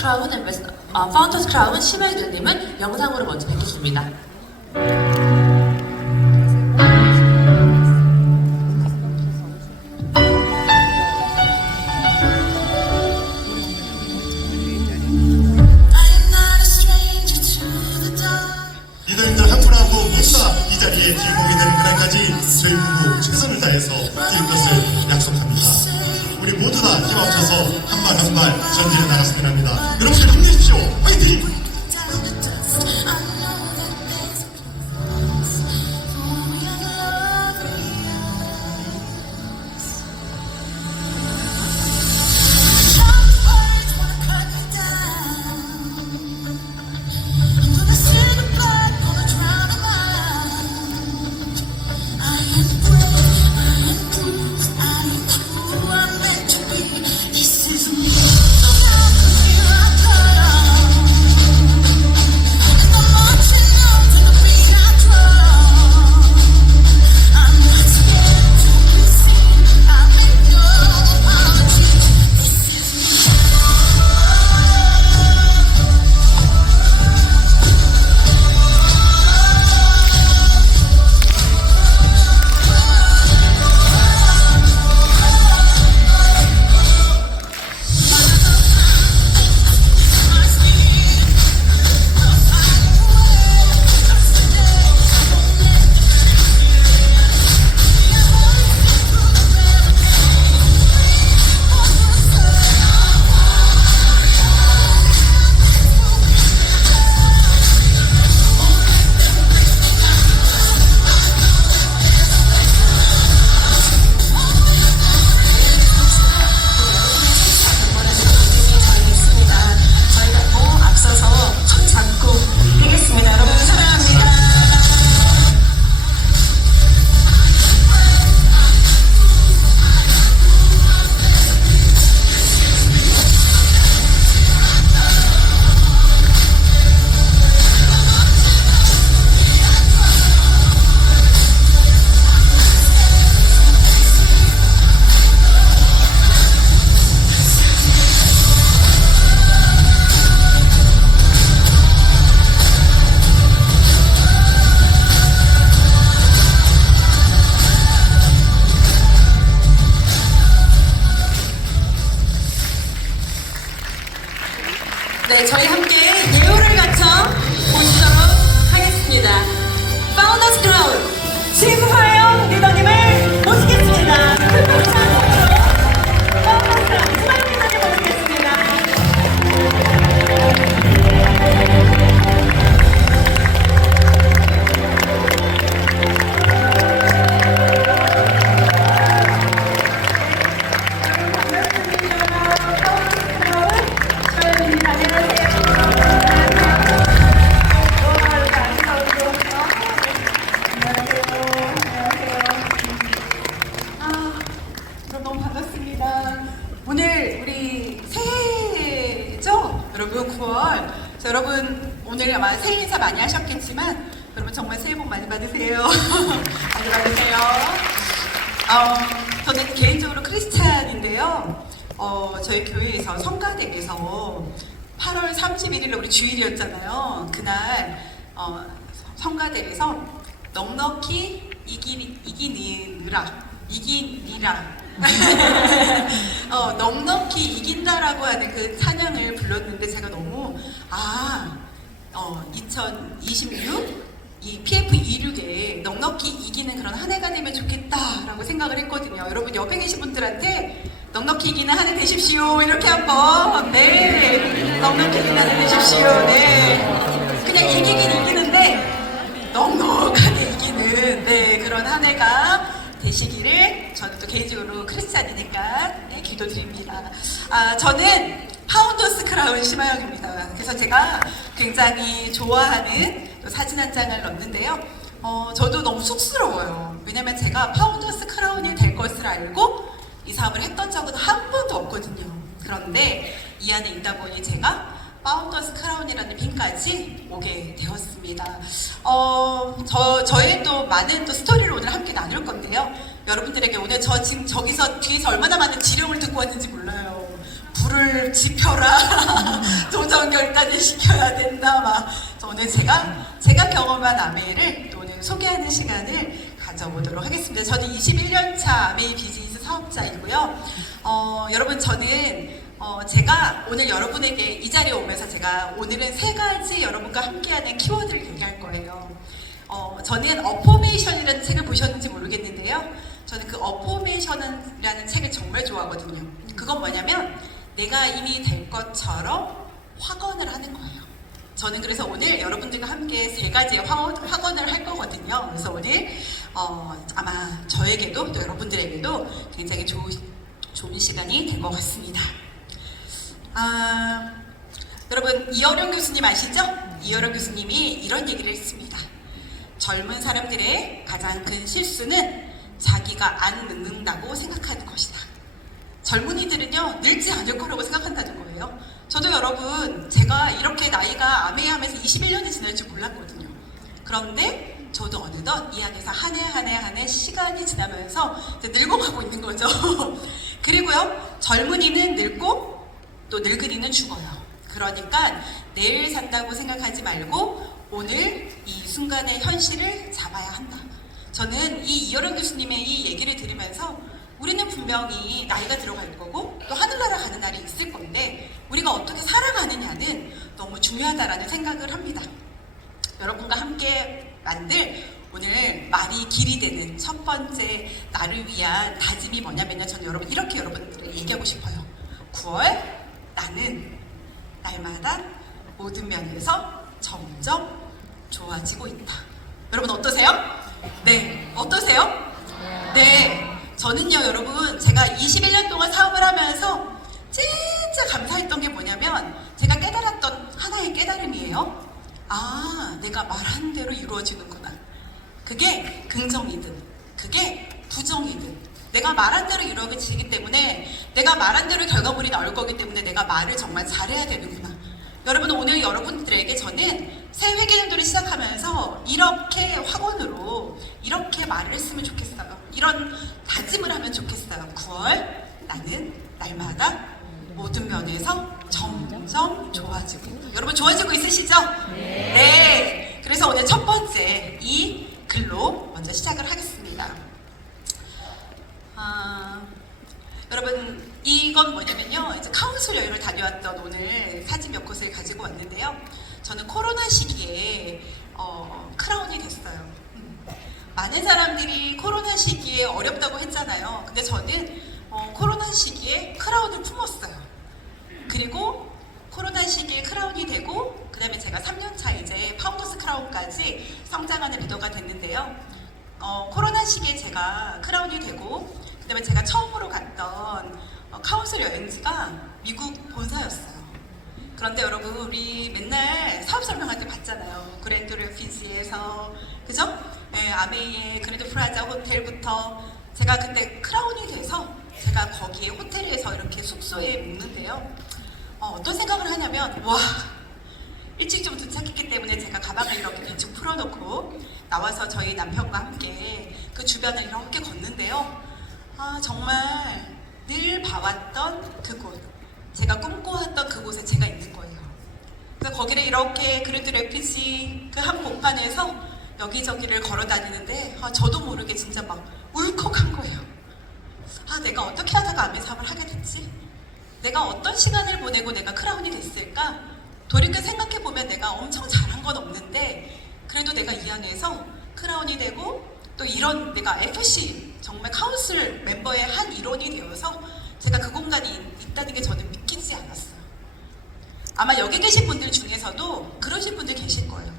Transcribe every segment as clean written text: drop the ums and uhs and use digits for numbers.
크라운 엠베서 파운더스 크라운 심혜교님은 영상으로 먼저 뵙겠습니다. 리더님들 한 분 한 분 모두가 이 자리에 주인공이 되는 그날까지 저희 부부 최선을 다해서 드릴 것을 약속합니다. 우리 모두 다 힘합쳐서 한 발 한 발 전진해 나갔으면 합니다. 여러분들 힘내십시오. 화이팅! 네, 저희 함께 대우를 갖춰 보시도록 하겠습니다. 파운더스 크라운 심화영 리더님을 모시겠습니다. 큰 박수 함으로 파운더스 크라운 심화영 리더님 모시겠습니다. 너무 반갑습니다. 오늘 우리 새해죠? 여러분 9월. 여러분 오늘 아마 새해 인사 많이 하셨겠지만 여러분 정말 새해 복 많이 받으세요. 많이 받으세요. 저는 개인적으로 크리스찬인데요. 저희 교회에서 성가대에서 8월 31일 우리 주일이었잖아요. 그날 성가대에서 넉넉히 이기니라 넉넉히 이긴다라고 하는 그 찬양을 불렀는데 제가 너무 2026 이 PF26에 넉넉히 이기는 그런 한 해가 되면 좋겠다라고 생각을 했거든요. 여러분 옆에 계신 분들한테 넉넉히 이기는 한 해 되십시오 이렇게 한번 넉넉히 이기는 한 해 되십시오. 그냥 이기긴 이기는데 넉넉하게 이기는 그런 한 해가 되시기를 저는 또 개인적으로 크리스찬이니까 기도드립니다. 저는 파운더스 크라운 심화영입니다. 그래서 제가 굉장히 좋아하는 또 사진 한 장을 넣었는데요. 저도 너무 쑥스러워요. 왜냐면 제가 파운더스 크라운이 될 것을 알고 이 사업을 했던 적은 한 번도 없거든요. 그런데 이 안에 있다 보니 제가 파운더스 크라운이라는 핀까지 오게 되었습니다. 저의 또 많은 또 스토리를 오늘 함께 나눌 건데요. 여러분들에게 오늘 저 지금 저기서 뒤에서 얼마나 많은 지령을 듣고 왔는지 몰라요. 불을 지펴라. 도전 결단을 시켜야 된다. 막 오늘 제가 경험한 아메이를 오늘 소개하는 시간을 가져보도록 하겠습니다. 저는 21년차 아메이 비즈니스 사업자이고요. 여러분 저는 제가 오늘 여러분에게 이 자리에 오면서 제가 오늘은 3가지 여러분과 함께하는 키워드를 얘기할 거예요. 저는 어포메이션이라는 책을 보셨는지 모르겠는데요. 저는 그 어포메이션이라는 책을 정말 좋아하거든요. 그건 뭐냐면 내가 이미 될 것처럼 확언을 하는 거예요. 저는 그래서 오늘 여러분들과 함께 3가지의 확언을 할 거거든요. 그래서 오늘 아마 저에게도 또 여러분들에게도 굉장히 좋은 시간이 될 것 같습니다. 여러분 이어령 교수님 아시죠? 이어령 교수님이 이런 얘기를 했습니다. 젊은 사람들의 가장 큰 실수는 자기가 안 늙는다고 생각하는 것이다. 젊은이들은요 늙지 않을 거라고 생각한다는 거예요. 저도 여러분 제가 이렇게 나이가 아메이 하면서 21년이 지날 줄 몰랐거든요. 그런데 저도 어느덧 이 안에서 한 해 시간이 지나면서 이제 늙어가고 있는 거죠. 그리고요 젊은이는 늙고 또 늙은이는 죽어요. 그러니까 내일 산다고 생각하지 말고 오늘 이 순간의 현실을 잡아야 한다. 저는 이 이어령 교수님의 이 얘기를 들으면서 우리는 분명히 나이가 들어갈 거고 또 하늘나라 가는 날이 있을 건데 우리가 어떻게 살아가느냐는 너무 중요하다라는 생각을 합니다. 여러분과 함께 만들 오늘 말이 길이 되는 첫 번째 나를 위한 다짐이 뭐냐면요. 저는 여러분 이렇게 여러분들에게 얘기하고 싶어요. 9월 나는 날마다 모든 면에서 점점 좋아지고 있다. 여러분 어떠세요? 네, 어떠세요? 네, 저는요 여러분 제가 21년 동안 사업을 하면서 진짜 감사했던 게 뭐냐면 제가 깨달았던 하나의 깨달음이에요. 내가 말한 대로 이루어지는구나. 그게 긍정이든 그게 부정이든 내가 말한 대로 이루어지기 때문에 내가 말한 대로 결과물이 나올 거기 때문에 내가 말을 정말 잘해야 되는구나. 여러분 오늘 여러분들에게 저는 새 회계연도를 시작하면서 이렇게 확언으로 이렇게 말을 했으면 좋겠어요. 이런 다짐을 하면 좋겠어요. 9월 나는 날마다 모든 면에서 점점 좋아지고 있다. 여러분 좋아지고 있으시죠? 네. 그래서 오늘 첫 번째 이 글로 먼저 시작을 하겠습니다. 여러분 이건 뭐냐면요 이제 카운슬 여행을 다녀왔던 오늘 사진 몇 곳을 가지고 왔는데요. 저는 코로나 시기에 크라운이 됐어요. 많은 사람들이 코로나 시기에 어렵다고 했잖아요. 근데 저는 코로나 시기에 크라운을 품었어요. 그리고 코로나 시기에 크라운이 되고 그 다음에 제가 3년차 이제 파운더스 크라운까지 성장하는 리더가 됐는데요. 코로나 시기에 제가 크라운이 되고 그 다음에 제가 처음으로 갔던 카운슬 여행지가 미국 본사였어요. 그런데 여러분 우리 맨날 사업 설명할 때 봤잖아요. 그랜드 레피지에서 그죠? 네, 아메이의 그랜드 프라자 호텔부터 제가 그때 크라운이 돼서 제가 거기에 호텔에서 이렇게 숙소에 묵는데요. 어떤 생각을 하냐면 와 일찍 좀 도착했기 때문에 제가 가방을 이렇게 대충 풀어놓고 나와서 저희 남편과 함께 그 주변을 이렇게 걷는데요. 정말 늘 봐왔던 그곳, 제가 꿈꿔왔던 그곳에 제가 있는 거예요. 그래서 거기를 이렇게 그랜드 레피지 그 한 복판에서 여기저기를 걸어 다니는데 저도 모르게 진짜 막 울컥한 거예요. 내가 어떻게 하다가 아메 사업을 하게 됐지? 내가 어떤 시간을 보내고 내가 크라운이 됐을까? 돌이켜 생각해보면 내가 엄청 잘한 건 없는데 그래도 내가 이 안에서 크라운이 되고 또 이런 내가 FC 정말 카운슬 멤버의 한 일원이 되어서 제가 그 공간이 있다는 게 저는 믿기지 않았어요. 아마 여기 계신 분들 중에서도 그러신 분들 계실 거예요.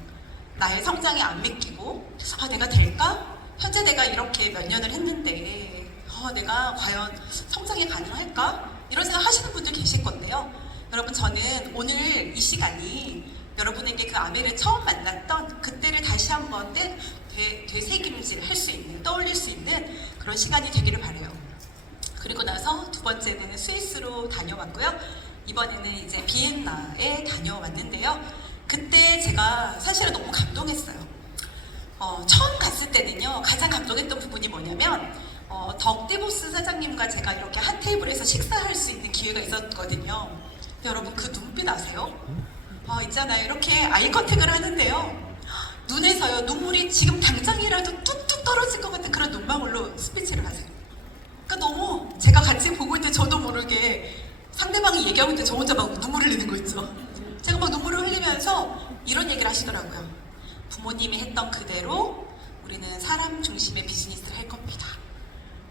나의 성장이 안 믿기고 내가 될까? 현재 내가 이렇게 몇 년을 했는데 내가 과연 성장이 가능할까? 이런 생각 하시는 분들 계실 건데요. 여러분 저는 오늘 이 시간이 여러분에게 그 아메를 처음 만났던 그때를 다시 한번 되새김질 할 수 있는 떠올릴 수 있는 그런 시간이 되기를 바라요. 그리고 나서 두 번째는 스위스로 다녀왔고요. 이번에는 이제 비엔나에 다녀왔는데요. 그때 제가 사실은 너무 감동했어요. 처음 갔을 때는요 가장 감동했던 부분이 뭐냐면 덕디보스 사장님과 제가 이렇게 한 테이블에서 식사할 수 있는 기회가 있었거든요. 근데 여러분 그 눈빛 아세요? 있잖아요. 이렇게 아이 컨택을 하는데요. 눈에서요 눈물이 지금 당장이라도 뚝뚝 떨어질 것 같은 그런 눈망울로 스피치를 하세요. 그러니까 너무 제가 같이 보고 있는데 저도 모르게 상대방이 얘기하고 있는데 저 혼자 막 눈물을 흘리는 거 있죠. 제가 막 눈물을 흘리면서 이런 얘기를 하시더라고요. 부모님이 했던 그대로 우리는 사람 중심의 비즈니스를 할 겁니다.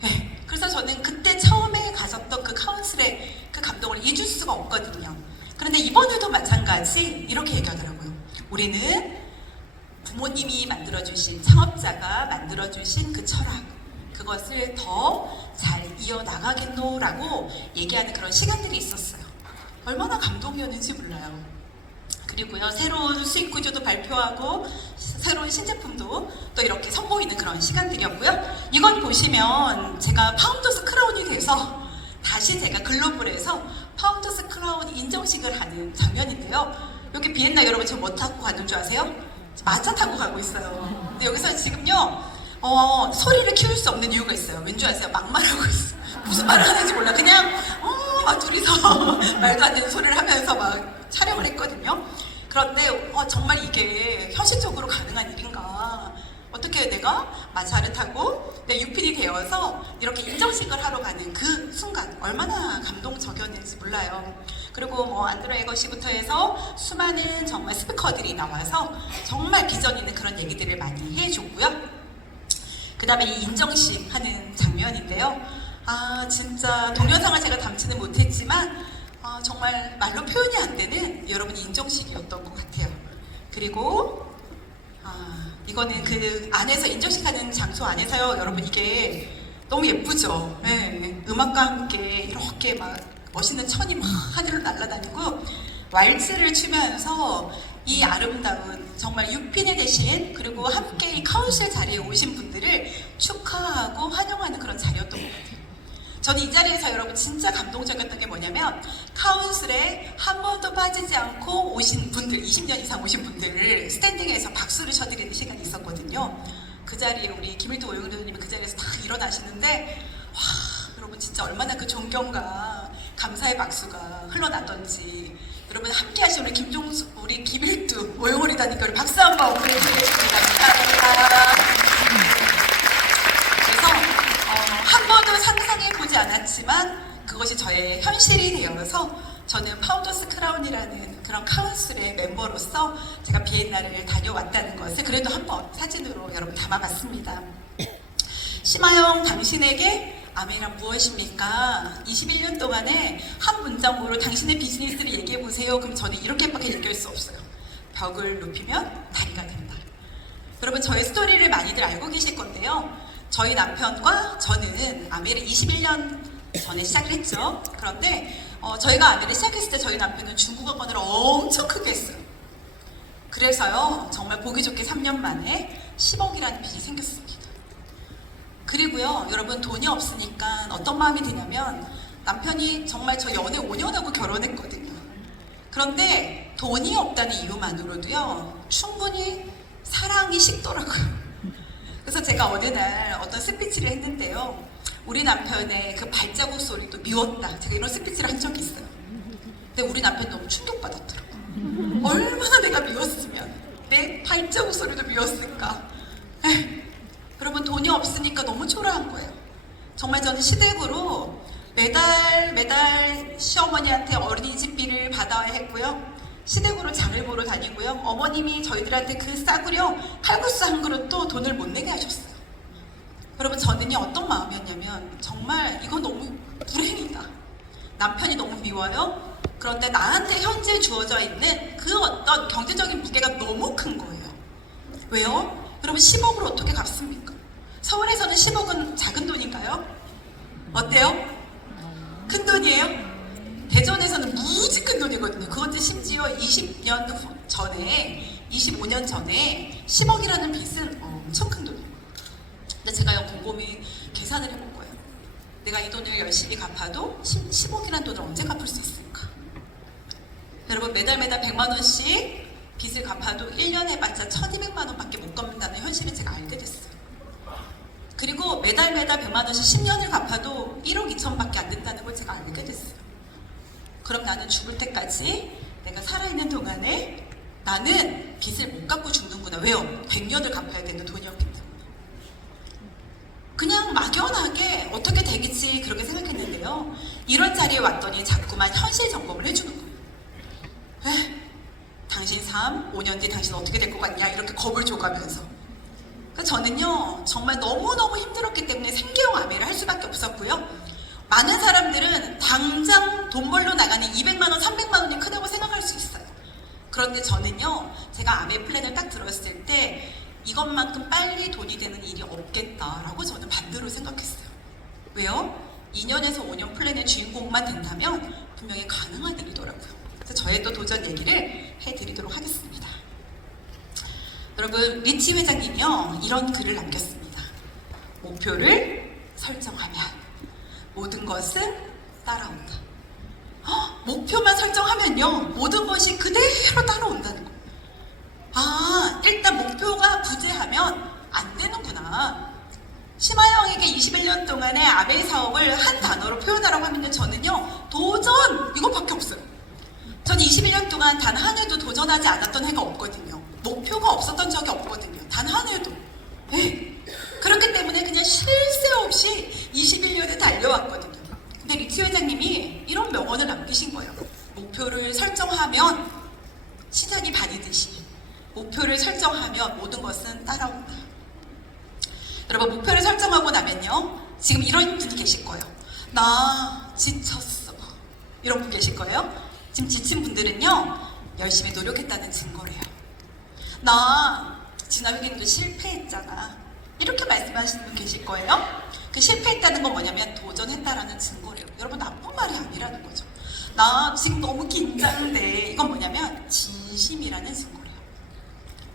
네, 그래서 저는 그때 처음에 가졌던 그 카운슬의 그 감동을 잊을 수가 없거든요. 그런데 이번에도 마찬가지 이렇게 얘기하더라고요. 우리는 부모님이 만들어주신, 창업자가 만들어주신 그 철학, 그것을 더 잘 이어나가겠노라고 얘기하는 그런 시간들이 있었어요. 얼마나 감동이었는지 몰라요. 그리고요, 새로운 수익 구조도 발표하고 새로운 신제품도 또 이렇게 선보이는 그런 시간들이었고요. 이건 보시면 제가 파운더스 크라운이 돼서 다시 제가 글로벌에서 파운더스 크라운 인정식을 하는 장면인데요. 여기 비엔나 여러분 지금 뭐 타고 가는 줄 아세요? 마차 타고 가고 있어요. 근데 여기서 지금요 소리를 키울 수 없는 이유가 있어요. 왠지 아세요? 막말하고 있어요. 무슨 말을 하는지 몰라. 그냥 막 둘이서 말도 안 되는 소리를 하면서 막 촬영을 했거든요. 그런데 정말 이게 현실적으로 가능한 일인가? 어떻게 내가 마차를 타고 내 유필이 되어서 이렇게 인정식을 하러 가는 그 순간 얼마나 감동적이었는지 몰라요. 그리고 뭐 안드레 에거시부터 해서 수많은 정말 스피커들이 나와서 정말 비전 있는 그런 얘기들을 많이 해줬고요. 그 다음에 이 인정식 하는 장면인데요. 진짜 동영상을 제가 담지는 못했지만 정말 말로 표현이 안 되는 여러분 인정식이었던 것 같아요. 그리고 이거는 그 안에서 인정식 하는 장소 안에서요. 여러분 이게 너무 예쁘죠. 네. 음악과 함께 이렇게 막 멋있는 천이 막 하늘로 날아다니고 왈츠를 추면서 이 아름다운 정말 유핀이 되신 그리고 함께 이 카운슬 자리에 오신 분들을 축하하고 환영하는 그런 자리였던 것 같아요. 저는 이 자리에서 여러분 진짜 감동적이었던 게 뭐냐면 카운슬에 한 번도 빠지지 않고 오신 분들, 20년 이상 오신 분들을 스탠딩에서 박수를 쳐드리는 시간이 있었거든요. 그 자리에 우리 김일도 오영도님이 그 자리에서 다 일어나시는데 와 여러분 진짜 얼마나 그 존경과 감사의 박수가 흘러나던지 여러분 함께 하신 우리 김종수, 우리 김일두 오영월이다니까 우리 박수 한번 보내드리겠습니다. 감사합니다. 그래서 한 번도 상상해보지 않았지만 그것이 저의 현실이 되어서 저는 파운더스 크라운이라는 그런 카운슬의 멤버로서 제가 비엔나를 다녀왔다는 것을 그래도 한번 사진으로 여러분 담아봤습니다. 심하영 당신에게 아멘이란 무엇입니까? 21년 동안에 한 문장으로 당신의 비즈니스를 얘기해보세요. 그럼 저는 이렇게밖에 얘기할 수 없어요. 벽을 높이면 다리가 된다. 여러분 저의 스토리를 많이들 알고 계실 건데요. 저희 남편과 저는 아메를 21년 전에 시작을 했죠. 그런데 저희가 아메를 시작했을 때 저희 남편은 중국어권을 엄청 크게 했어요. 그래서요 정말 보기 좋게 3년 만에 10억이라는 빚이 생겼습니다. 그리고요 여러분 돈이 없으니까 어떤 마음이 드냐면 남편이 정말 저 연애 5년 하고 결혼했거든요. 그런데 돈이 없다는 이유만으로도요 충분히 사랑이 식더라고요. 그래서 제가 어느 날 어떤 스피치를 했는데요. 우리 남편의 그 발자국 소리도 미웠다. 제가 이런 스피치를 한 적이 있어요. 근데 우리 남편 너무 충격받았더라고요. 얼마나 내가 미웠으면 내 발자국 소리도 미웠을까. 여러분 돈이 없으니까 너무 초라한 거예요. 정말 저는 시댁으로 매달 시어머니한테 어린이집비를 받아야 했고요. 시댁으로 장을 보러 다니고요. 어머님이 저희들한테 그 싸구려 칼국수 한 그릇도 돈을 못 내게 하셨어요. 여러분 저는요 어떤 마음이었냐면 정말 이거 너무 불행이다. 남편이 너무 미워요. 그런데 나한테 현재 주어져 있는 그 어떤 경제적인 무게가 너무 큰 거예요. 왜요? 여러분 10억으로 어떻게 갚습니까? 서울에서는 10억은 작은 돈인가요? 어때요? 큰 돈이에요? 대전에서는 무지 큰 돈이거든요. 그것도 심지어 20년 전에 25년 전에 10억이라는 빚은 엄청 큰 돈이에요. 근데 제가 곰곰이 계산을 해본 거예요. 내가 이 돈을 열심히 갚아도 10억이라는 돈을 언제 갚을 수 있을까? 여러분 매달 100만 원씩 빚을 갚아도 1년 해봤자 1200만 원밖에 못 갚는다는 현실을 제가 알게 됐어요. 그리고 매달 100만 원씩 10년을 갚아도 1억 2천밖에 안 된다는 걸 제가 알게 됐어요. 그럼 나는 죽을 때까지 내가 살아있는 동안에 나는 빚을 못 갚고 죽는구나. 왜요? 100년을 갚아야 되는 돈이었기 때문에. 그냥 막연하게 어떻게 되겠지 그렇게 생각했는데요. 이런 자리에 왔더니 자꾸만 현실 점검을 해주는 거예요. 에? 당신 삶 5년 뒤 당신 어떻게 될 것 같냐 이렇게 겁을 줘가면서. 그러니까 저는요 정말 너무너무 힘들었기 때문에 생계형 암회를 할 수밖에 없었고요. 많은 사람들은 당장 돈 벌러 나가는 200만 원, 300만 원이 크다고 생각할 수 있어요. 그런데 저는요 제가 암회 플랜을 딱 들었을 때 이것만큼 빨리 돈이 되는 일이 없겠다라고 저는 반대로 생각했어요. 왜요? 2년에서 5년 플랜의 주인공만 된다면 분명히 가능한 일이더라고요. 그래서 저의 또 도전 얘기를 해드리도록 하겠습니다. 여러분, 리치 회장님이요 이런 글을 남겼습니다. 목표를 설정하면 모든 것은 따라온다. 목표만 설정하면요 모든 것이 그대로 따라온다는 거예요. 아, 일단 목표가 부재하면 안 되는구나. 심하영에게 21년 동안의 아베 사업을 한 단어로 표현하라고 하면 저는요 도전 이거밖에 없어요. 전 21년 동안 단 한 해도 도전하지 않았던 해가 없거든요. 목표가 없었던 적이 없거든요. 단 한 해도. 네. 그렇기 때문에 그냥 쉴 새 없이 21년을 달려왔거든요. 근데 리치 회장님이 이런 명언을 남기신 거예요. 목표를 설정하면 시작이 반이듯이 목표를 설정하면 모든 것은 따라온다. 여러분, 목표를 설정하고 나면요 지금 이런 분이 계실 거예요. 나 지쳤어. 이런 분 계실 거예요. 지금 지친 분들은요 열심히 노력했다는 증거래요. 나 지난 회기도 실패했잖아. 이렇게 말씀하시는 분 계실 거예요. 그 실패했다는 건 뭐냐면 도전했다라는 증거래요. 여러분, 나쁜 말이 아니라는 거죠. 나 지금 너무 긴장돼. 이건 뭐냐면 진심이라는 증거래요.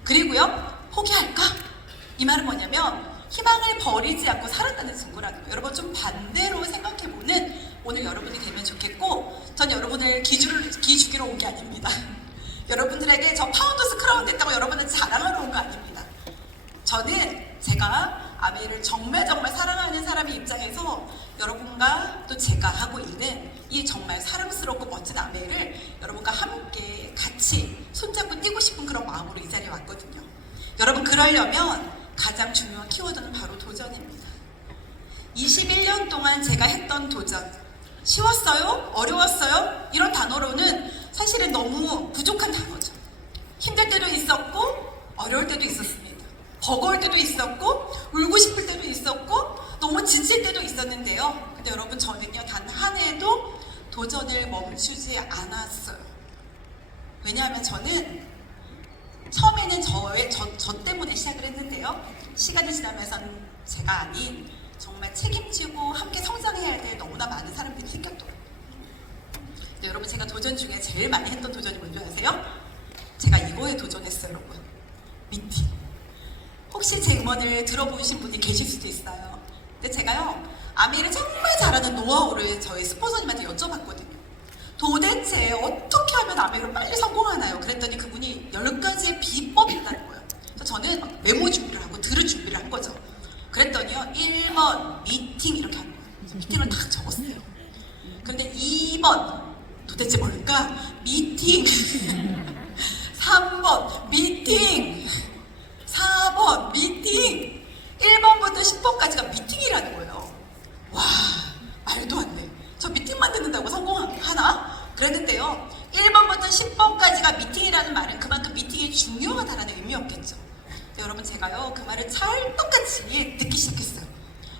그리고요 포기할까? 이 말은 뭐냐면 희망을 버리지 않고 살았다는 증거라는 거예요. 여러분, 좀 반대로 생각해보는 오늘 여러분이 되면 좋겠고, 전 여러분을 기주기로 온 게 아닙니다. 여러분들에게 저 파운더스 크라운 됐다고 여러분한테 자랑하러 온 거 아닙니다. 저는 제가 아메를 정말 사랑하는 사람의 입장에서 여러분과 또 제가 하고 있는 이 정말 사랑스럽고 멋진 아메를 여러분과 함께 같이 손잡고 뛰고 싶은 그런 마음으로 이 자리에 왔거든요. 여러분, 그러려면 가장 중요한 키워드는 바로 도전입니다. 21년 동안 제가 했던 도전, 쉬웠어요? 어려웠어요? 이런 단어로는 사실은 너무 부족한 단어죠. 힘들 때도 있었고 어려울 때도 있었습니다. 버거울 때도 있었고 울고 싶을 때도 있었고 너무 지칠 때도 있었는데요. 근데 여러분, 저는요 단 한 해도 도전을 멈추지 않았어요. 왜냐하면 저는 처음에는 저 때문에 시작을 했는데요. 시간이 지나면서 제가 아닌 정말 책임지고 함께 성장해야 될 너무나 많은 사람들이 생겼더라고요. 근데 여러분, 제가 도전 중에 제일 많이 했던 도전이 뭔지 아세요? 제가 이거에 도전했어요, 여러분. 미팅. 혹시 제 음원을 들어보신 분이 계실 수도 있어요. 근데 제가요 아메를 정말 잘하는 노하우를 저희 스폰서님한테 여쭤봤거든요. 도대체 어떻게 하면 아메로 빨리 성공하나요? 그랬더니 그분이 10가지의 비법이 있다는 거예요. 그래서 저는 메모 준비를 하고 들을 준비를 한 거죠. 그랬더니요 1번 미팅 이렇게 한 거예요. 그래서 미팅을 다 적었어요. 그런데 2번 도대체 뭘까? 미팅. 3번 미팅. 4번 미팅. 1번부터 10번까지가 미팅이라는 거예요. 와, 말도 안 돼. 저 미팅만 듣는다고 성공하나? 그랬는데요 1번부터 10번까지가 미팅이라는 말은 그만큼 미팅이 중요하다는 의미였겠죠. 여러분, 제가요 그 말을 찰떡같이 듣기 시작했어요.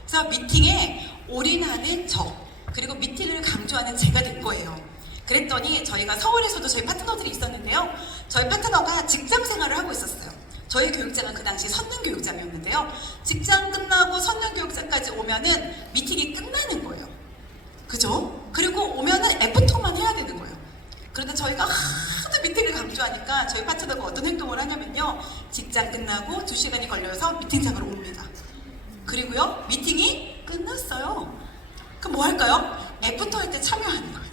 그래서 미팅에 올인하는 저, 그리고 미팅을 강조하는 제가 된 거예요. 그랬더니 저희가 서울에서도 저희 파트너들이 있었는데요, 저희 파트너가 직장 생활을 하고 있었어요. 저희 교육장은 그 당시 선능교육장이었는데요, 직장 끝나고 선능교육장까지 오면은 미팅이 끝나는 거예요. 그죠? 그리고 오면은 애프터만 해야 되는 거예요. 그런데 저희가 하도 미팅을 강조하니까 저희 파트너가 어떤 행동을 하냐면요, 직장 끝나고 2시간이 걸려서 미팅장으로 옵니다. 그리고요 미팅이 끝났어요. 그럼 뭐 할까요? 애프터 할 때 참여하는 거예요.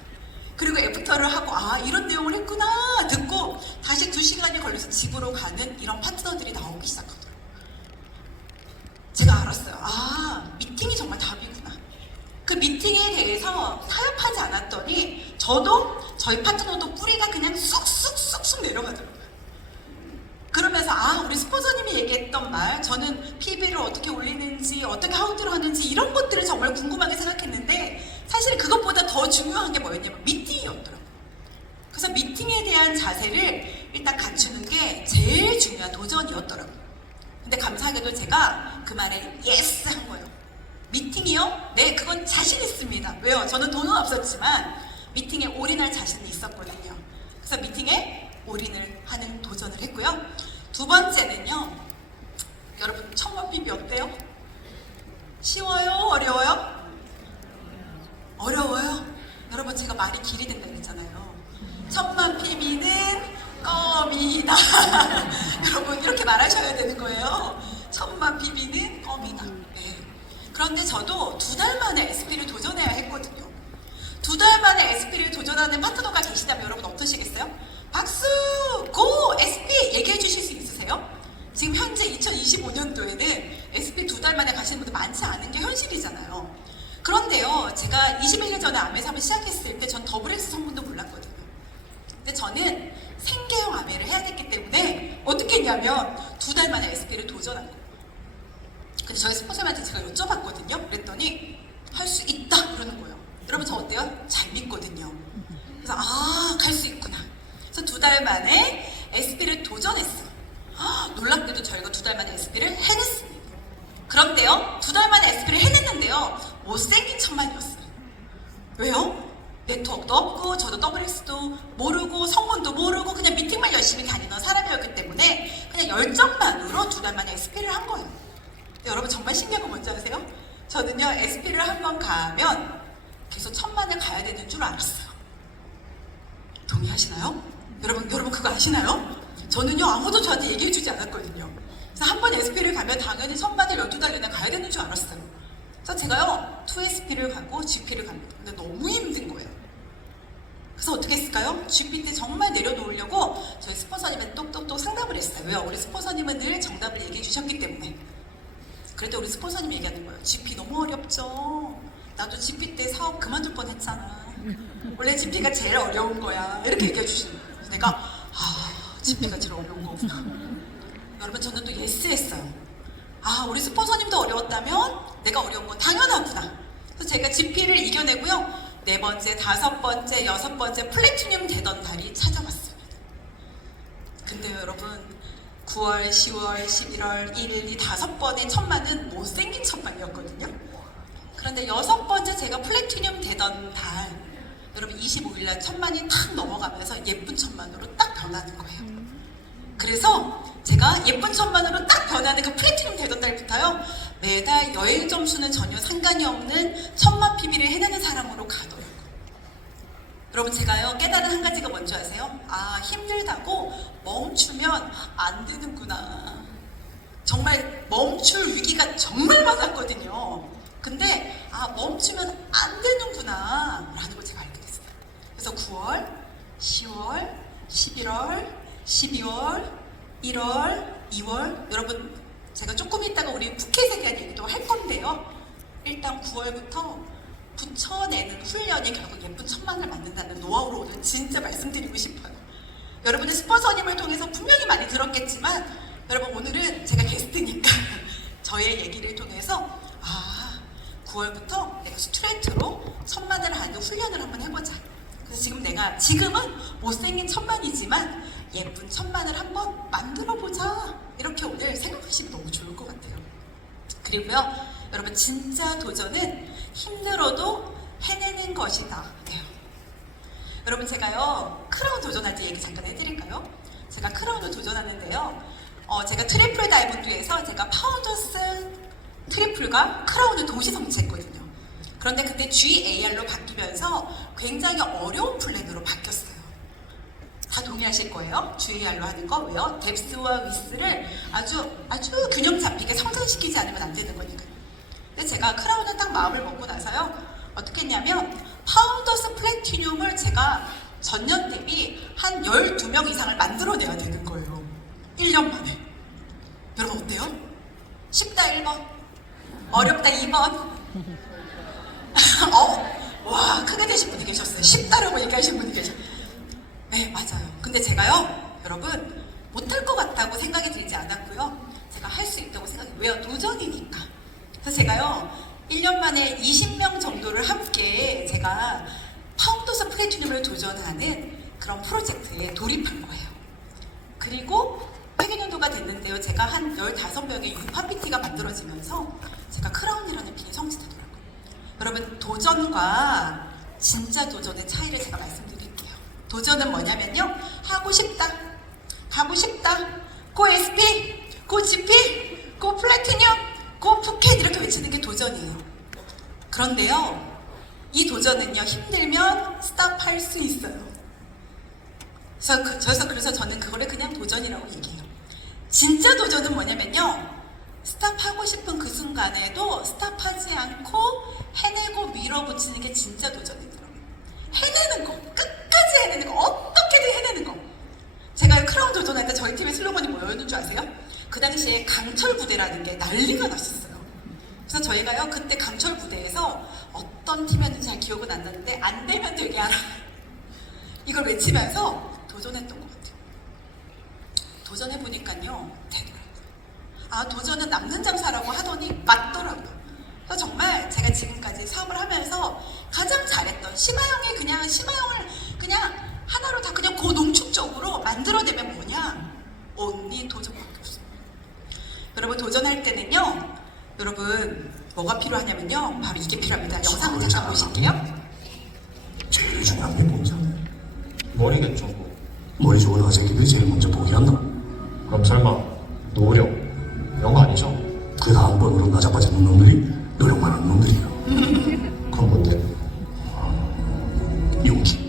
그리고 애프터를 하고 아 이런 내용을 했구나 듣고 다시 2시간이 걸려서 집으로 가는 이런 파트너들이 나오기 시작하더라고요. 제가 알았어요. 아 미팅에 대해서 타협하지 않았더니 저도 저희 파트너도 뿌리가 그냥 쑥쑥쑥쑥 내려가더라고요. 그러면서 우리 스폰서님이 얘기했던 말, 저는 PB를 어떻게 올리는지 어떻게 하우트를 하는지 이런 것들을 정말 궁금하게 생각했는데 사실 그것보다 더 중요한 게 뭐였냐면 미팅이었더라고요. 그래서 미팅에 대한 자세를 일단 갖추는 게 제일 중요한 도전이었더라고요. 근데 감사하게도 제가 그 말에 예스 한 거예요. 미팅이요? 네, 그건 자신 있습니다. 왜요? 저는 돈은 없었지만 미팅에 올인할 자신이 있었거든요. 그래서 미팅에 올인을 하는 도전을 했고요. 두 번째는요. 여러분, 천만 PB 어때요? 쉬워요? 어려워요? 어려워요? 여러분, 제가 말이 길이 된다 그랬잖아요. 천만 PB는 껌이다. 여러분, 이렇게 말하셔야 되는 거예요. 천만 PB는 껌이다. 네. 그런데 저도 2달 만에 SP를 도전해야 했거든요. 2달 만에 SP를 도전하는 파트너가 계시다면 여러분 어떠시겠어요? 박수! 고! SP! 얘기해 주실 수 있으세요? 지금 현재 2025년도에는 SP 2달 만에 가시는 분들 많지 않은 게 현실이잖아요. 그런데요, 제가 21년 전에 아메사업을 시작했을 때 전 더블X 성분도 몰랐거든요. 근데 저는 생계형 아메를 해야 됐기 때문에 어떻게 했냐면 2달 만에 SP를 도전한 거예요. 근데 저희 스폰서한테 제가 여쭤봤거든요. 그랬더니 할 수 있다 그러는 거예요. 여러분 저 어때요? 잘 믿거든요. 그래서 갈 수 있구나. 그래서 2달 만에 SP를 도전했어요. 놀랍게도 저희가 2달 만에 SP를 해냈습니다. 그런데요, 2달 만에 SP를 해냈는데요, 못생긴 천만이었어요. 왜요? 네트워크도 없고 저도 WX도 모르고 성분도 모르고 그냥 미팅만 열심히 다니던 사람이었기 때문에 그냥 열정만으로 2달 만에 SP를 한 거예요. 근데 여러분 정말 신기한 건 뭔지 아세요? 저는요, SP를 한번 가면 계속 1000만을 가야 되는 줄 알았어요. 동의하시나요? 여러분 그거 아시나요? 저는요, 아무도 저한테 얘기해주지 않았거든요. 그래서 한 번 SP를 가면 당연히 1000만을 12달 내내 가야 되는 줄 알았어요. 그래서 제가요, 2SP를 가고 GP를 갑니다. 근데 너무 힘든 거예요. 그래서 어떻게 했을까요? GP 때 정말 내려놓으려고 저희 스폰서님한테 똑똑똑 상담을 했어요. 왜요? 우리 스폰서님은 늘 정답을 얘기해 주셨기 때문에. 그랬더니 우리 스폰서님 얘기하는 거예요. GP 너무 어렵죠? 나도 GP 때 사업 그만둘 뻔 했잖아. 원래 GP가 제일 어려운 거야. 이렇게 얘기해 주시는 거예요. 그래서 내가 GP가 제일 어려운 거구나. 여러분 저는 또 예스 했어요. 우리 스폰서님도 어려웠다면 내가 어려운 건 당연하구나. 그래서 제가 GP를 이겨내고요. 4번째, 5번째, 6번째 플래티늄 되던 달이 찾아왔습니다. 근데 여러분 9월, 10월, 11월, 1, 2, 5번의 천만은 못생긴 천만이었거든요. 그런데 6번째 제가 플래티늄 되던 달, 여러분 25일날 천만이 탁 넘어가면서 예쁜 천만으로 딱 변하는 거예요. 그래서 제가 예쁜 천만으로 딱 변하는 그 플래티늄 되던 달부터요, 매달 여행 점수는 전혀 상관이 없는 천만 PB를 해내는 사람으로 가더라고요. 여러분 제가요, 깨달은 한 가지가 뭔지 아세요? 힘들다고 멈추면 안 되는구나. 정말 멈출 위기가 정말 많았거든요. 근데 멈추면 안 되는구나 라는 걸 제가 알게 됐어요. 그래서 9월, 10월, 11월, 12월, 1월, 2월, 여러분 제가 조금 있다가 우리 부캐에 대한 얘기도 할 건데요. 일단 9월부터 붙여내는 훈련이 결국 예쁜 천만을 만든다는 노하우로 오늘 진짜 말씀드리고 싶어요. 여러분의 스폰서님을 통해서 분명히 많이 들었겠지만 여러분 오늘은 제가 게스트니까 저의 얘기를 통해서 9월부터 내가 스트레이트로 천만을 하는 훈련을 한번 해보자. 그래서 지금은 못생긴 천만이지만 예쁜 천만을 한번 만들어보자. 이렇게 오늘 생각하시면 너무 좋을 것 같아요. 그리고요, 여러분 진짜 도전은 힘들어도 해내는 것이다. 네. 여러분 제가요, 크라운 도전할 때 얘기 잠깐 해드릴까요? 제가 크라운을 도전하는데요. 제가 트리플 다이브에서 제가 파운더스 트리플과 크라운을 동시 성취했거든요. 그런데 그때 GAR로 바뀌면서 굉장히 어려운 플랜으로 바뀌었어요. 다 동의하실 거예요. GAR로 하는 거. 왜요? 뎁스와 위스를 아주 균형 잡히게 성장시키지 않으면 안 되는 거니까요. 근데 제가 크라운을 딱 마음을 먹고 나서요, 어떻게 했냐면 파운더스 플래티늄을 제가 전년 대비 한 12명 이상을 만들어내야 되는 거예요. 1년 만에. 여러분 어때요? 쉽다 1번, 어렵다 2번. 여러분 못할 것 같다고 생각이 들지 않았고요. 제가 할 수 있다고 생각해요. 왜요? 도전이니까. 그래서 제가요 1년 만에 20명 정도를 함께 제가 파운더스 플래티넘을 도전하는 그런 프로젝트에 돌입한 거예요. 그리고 8개년도가 됐는데요. 제가 한 15명의 유파 PT가 만들어지면서 제가 크라운이라는 핀이 성취되더라고요. 여러분 도전과 진짜 도전의 차이를 제가 말씀드릴게요. 도전은 뭐냐면요. 하고 싶다. 가고 싶다. 고 SP, 고 GP, 고 플래티넘, 고 푸켓 이렇게 외치는 게 도전이에요. 그런데요. 이 도전은요. 힘들면 스탑할 수 있어요. 그래서 저는 그거를 그냥 도전이라고 얘기해요. 진짜 도전은 뭐냐면요. 스탑하고 싶은 그 순간에도 스탑하지 않고 해내고 밀어붙이는 게 진짜 도전이더라고요. 해내는 거, 끝까지 해내는 거, 어떻게든 해내는 거. 제가 크라운 도전할 때 저희 팀의 슬로건이 뭐였는 줄 아세요? 그 당시에 강철 부대라는 게 난리가 났었어요. 그래서 저희가요 그때 강철 부대에서 어떤 팀이었는지 잘 기억은 안 나는데 안 되면 되게 알아. 이걸 외치면서 도전했던 것 같아요. 도전해보니까요 되더라고요. 아 도전은 남는 장사라고 하더니 맞더라고요. 그래서 정말 제가 지금까지 사업을 하면서 가장 잘했던 심화영이 그냥 심화영을 그냥 하나로 다 그냥 고농축적으로 만들어내면 뭐냐? 언니 도전밖에 없어요. 여러분 도전할 때는요. 여러분 뭐가 필요하냐면요. 바로 이게 필요합니다. 영상 잠깐 보실게요. 제일 중요한 게 뭔지 알아요? 머리겠죠. 머리 좋은 학생들이 제일 먼저 포기한다. 그럼 설마 노력 이런 거 아니죠? 그 다음번으로 나 잡아주는 놈들이 노력만 하는 놈들이야. 그럼 뭔데? 용기.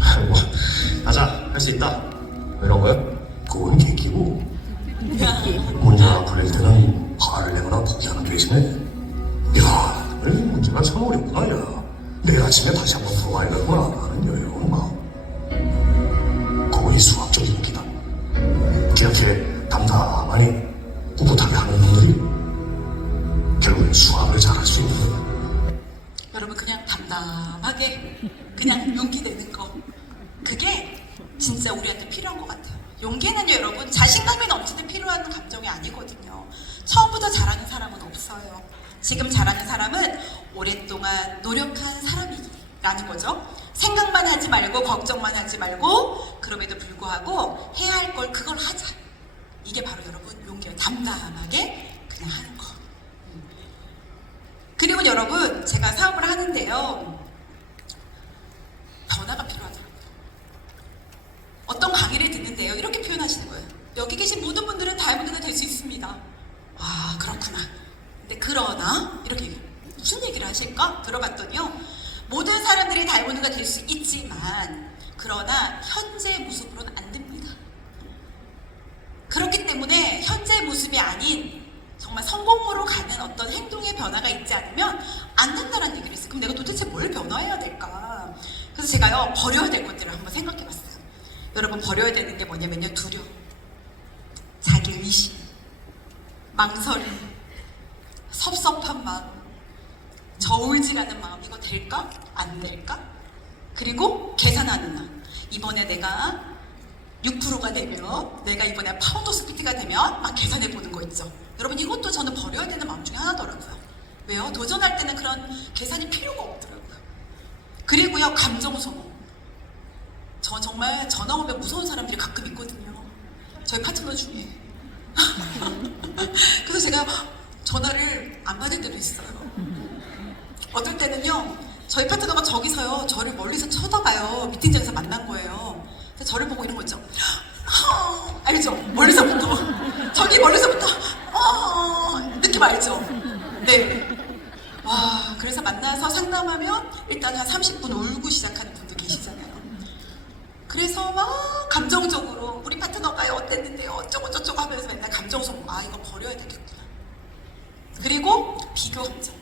아이고 가자 할 수 있다 이런 거요? 그건 계기고 문제가 풀릴 때는 화를 내거나 포기하는 대신에 야, 이 문제가 참 어렵구나 야. 내일 아침에 다시 한번 풀어봐야겠구나 하는 여유로운 마음. 그거이 수학적인 얘기다. 이렇게 담담하니 꿋꿋하게 하는 놈들이 결국엔 수학을 잘할 수 있는 거야. 여러분 그냥 담담하게 그냥 용기 내는 거 그게 진짜 우리한테 필요한 것 같아요. 용기는요 여러분 자신감이 넘치는 필요한 감정이 아니거든요. 처음부터 잘하는 사람은 없어요. 지금 잘하는 사람은 오랫동안 노력한 사람이라는 거죠. 생각만 하지 말고 걱정만 하지 말고 그럼에도 불구하고 해야 할 걸 그걸 하자. 이게 바로 여러분 용기예요. 담담하게 그냥 하는 거. 그리고 여러분 제가 사업을 하는데요. 변화가 필요하더라고요. 어떤 강의를 듣는데요. 이렇게 표현하시는 거예요. 여기 계신 모든 분들은 다이아몬드가 될 수 있습니다. 아 그렇구나. 근데 그러나 이렇게 얘기해요. 무슨 얘기를 하실까? 들어봤더니요. 모든 사람들이 다이아몬드가 될 수 있지만 그러나 현재 모습으로는 안 됩니다. 그렇기 때문에 현재 모습이 아닌 정말 성공으로 가는 어떤 행동의 변화가 있지 않으면 안 된다는 얘기를 했어요. 그럼 내가 도대체 뭘 변화해야 될까? 그래서 제가요 버려야 될 것들을 한번 생각해봤어요. 여러분 버려야 되는 게 뭐냐면요. 두려움, 자기의심, 망설임, 섭섭한 마음, 저울질하는 마음. 이거 될까? 안 될까? 그리고 계산하는 나. 이번에 내가 6%가 되면 내가 이번에 파운더스 PT가 되면 막 계산해 보는 거 있죠. 여러분 이것도 저는 버려야 되는 마음 중에 하나더라고요. 왜요? 도전할 때는 그런 계산이 필요가 없더라고요. 그리고요 감정 소모. 저 정말 전화 오면 무서운 사람들이 가끔 있거든요. 저희 파트너 중에. 그래서 제가 전화를 안 받을 때도 있어요. 어떨 때는요 저희 파트너가 저기서요 저를 멀리서 쳐다봐요. 미팅장에서 만난 거예요. 근데 저를 보고 이런 거 있죠. 알죠? 멀리서부터 저기 멀리서부터 느낌 알죠? 네. 와 그래서 만나서 상담하면 일단 한 30분 울고 시작하는 분도 계시잖아요. 그래서 막 감정적으로 우리 파트너가요 어땠는데요 어쩌고 저쩌고 하면서 맨날 감정 소모. 아 이거 버려야 되겠구나. 그리고 비교 감정.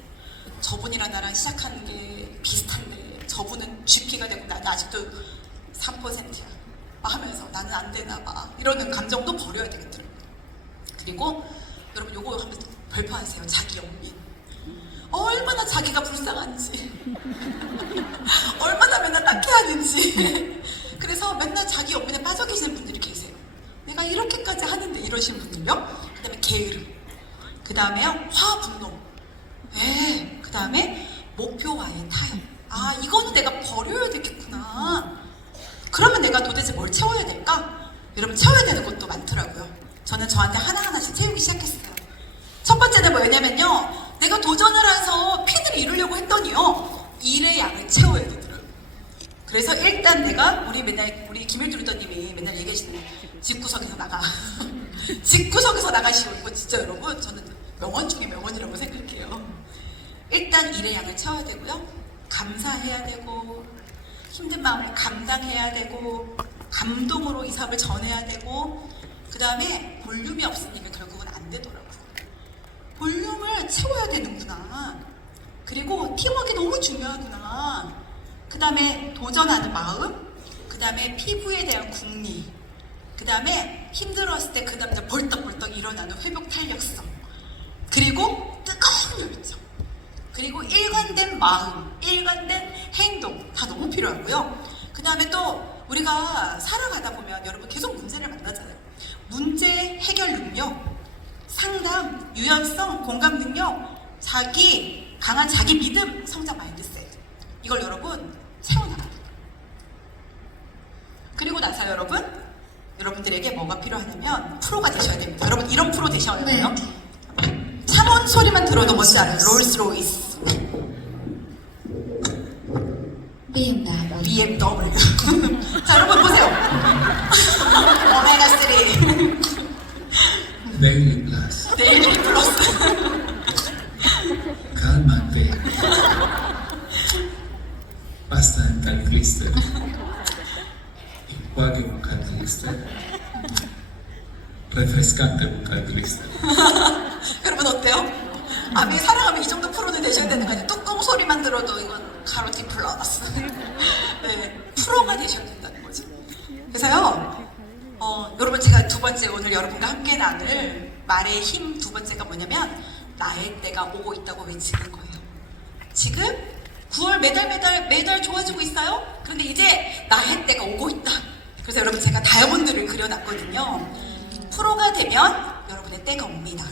저분이랑 나랑 시작하는 게 비슷한데 저분은 GP가 되고 나는 아직도 3%야 하면서 나는 안 되나 봐 이러는 감정도 버려야 되겠더라고요. 그리고 여러분 요거 한번 발표하세요. 자기 연민. 얼마나 자기가 불쌍한지 얼마나 맨날 딱해하는지 그래서 맨날 자기 연민에 이러시는 분들요. 그 다음에 게으름, 그 다음에요 화분노, 그 다음에 목표와의 타협. 아, 이거는 내가 버려야 되겠구나. 그러면 내가 도대체 뭘 채워야 될까? 여러분, 채워야 되는 것도 많더라고요. 저는 저한테 하나하나씩 채우기 시작했어요. 첫 번째는 뭐였냐면요, 내가 도전을 해서 핀을 이루려고 했더니요, 일의 양을 채워야 되더라고요. 그래서 일단 내가 우리 김일두 리더님이 맨날 얘기하시는 집구석에서 나가. 집구석에서 나가시오. 이거 진짜 여러분, 저는 명언 중에 명언이라고 생각해요. 일단 일의 양을 채워야 되고요, 감사해야 되고, 힘든 마음을 감당해야 되고, 감동으로 이 사업을 전해야 되고, 그 다음에 볼륨이 없으니까 결국은 안 되더라고요. 볼륨을 채워야 되는구나. 그리고 팀워크가 너무 중요하구나. 그 다음에 도전하는 마음, 그 다음에 피부에 대한 궁리, 그 다음에 힘들었을 때 그 다음에 벌떡벌떡 일어나는 회복 탄력성, 그리고 뜨거운 열정, 그리고 일관된 마음, 일관된 행동, 다 너무 필요하고요. 그 다음에 또 우리가 살아가다 보면 여러분 계속 문제를 만나잖아요. 문제 해결 능력, 상담, 유연성, 공감 능력, 강한 자기 믿음, 성장 마인드셋. 이걸 여러분 채워나가야 돼요. 그리고 나서 여러분들에게 뭐가 필요하냐면 프로가 되셔야 됩니다. 여러분, 이런 프로 되셔야 돼요. 차원 소리만 들어도 멋지 않아요. 롤스로이스, BMW. 자, 여러분 보세요. 오메가3. Daily Plus, 데일리 플러스. calmante, bastante glister, enjuague bucal glister, refrescante bucal glister. 여러분 어때요? 아메 살아가면 이 정도 프로는 되셔야 되는 거 아니에요? 뚜껑 소리만 들어도 이건 가로티 플러스. 네, 프로가 되셔야 된다는 거죠. 그래서요, 여러분, 제가 두 번째 오늘 여러분과 함께 나눌 말의 힘 두 번째가 뭐냐면, 나의 때가 오고 있다고 외치는 거예요. 지금 9월 매달 좋아지고 있어요. 그런데 이제 나의 때가 오고 있다. 그래서 여러분, 제가 다이아몬드를 그려놨거든요. 프로가 되면 여러분의 때가 옵니다.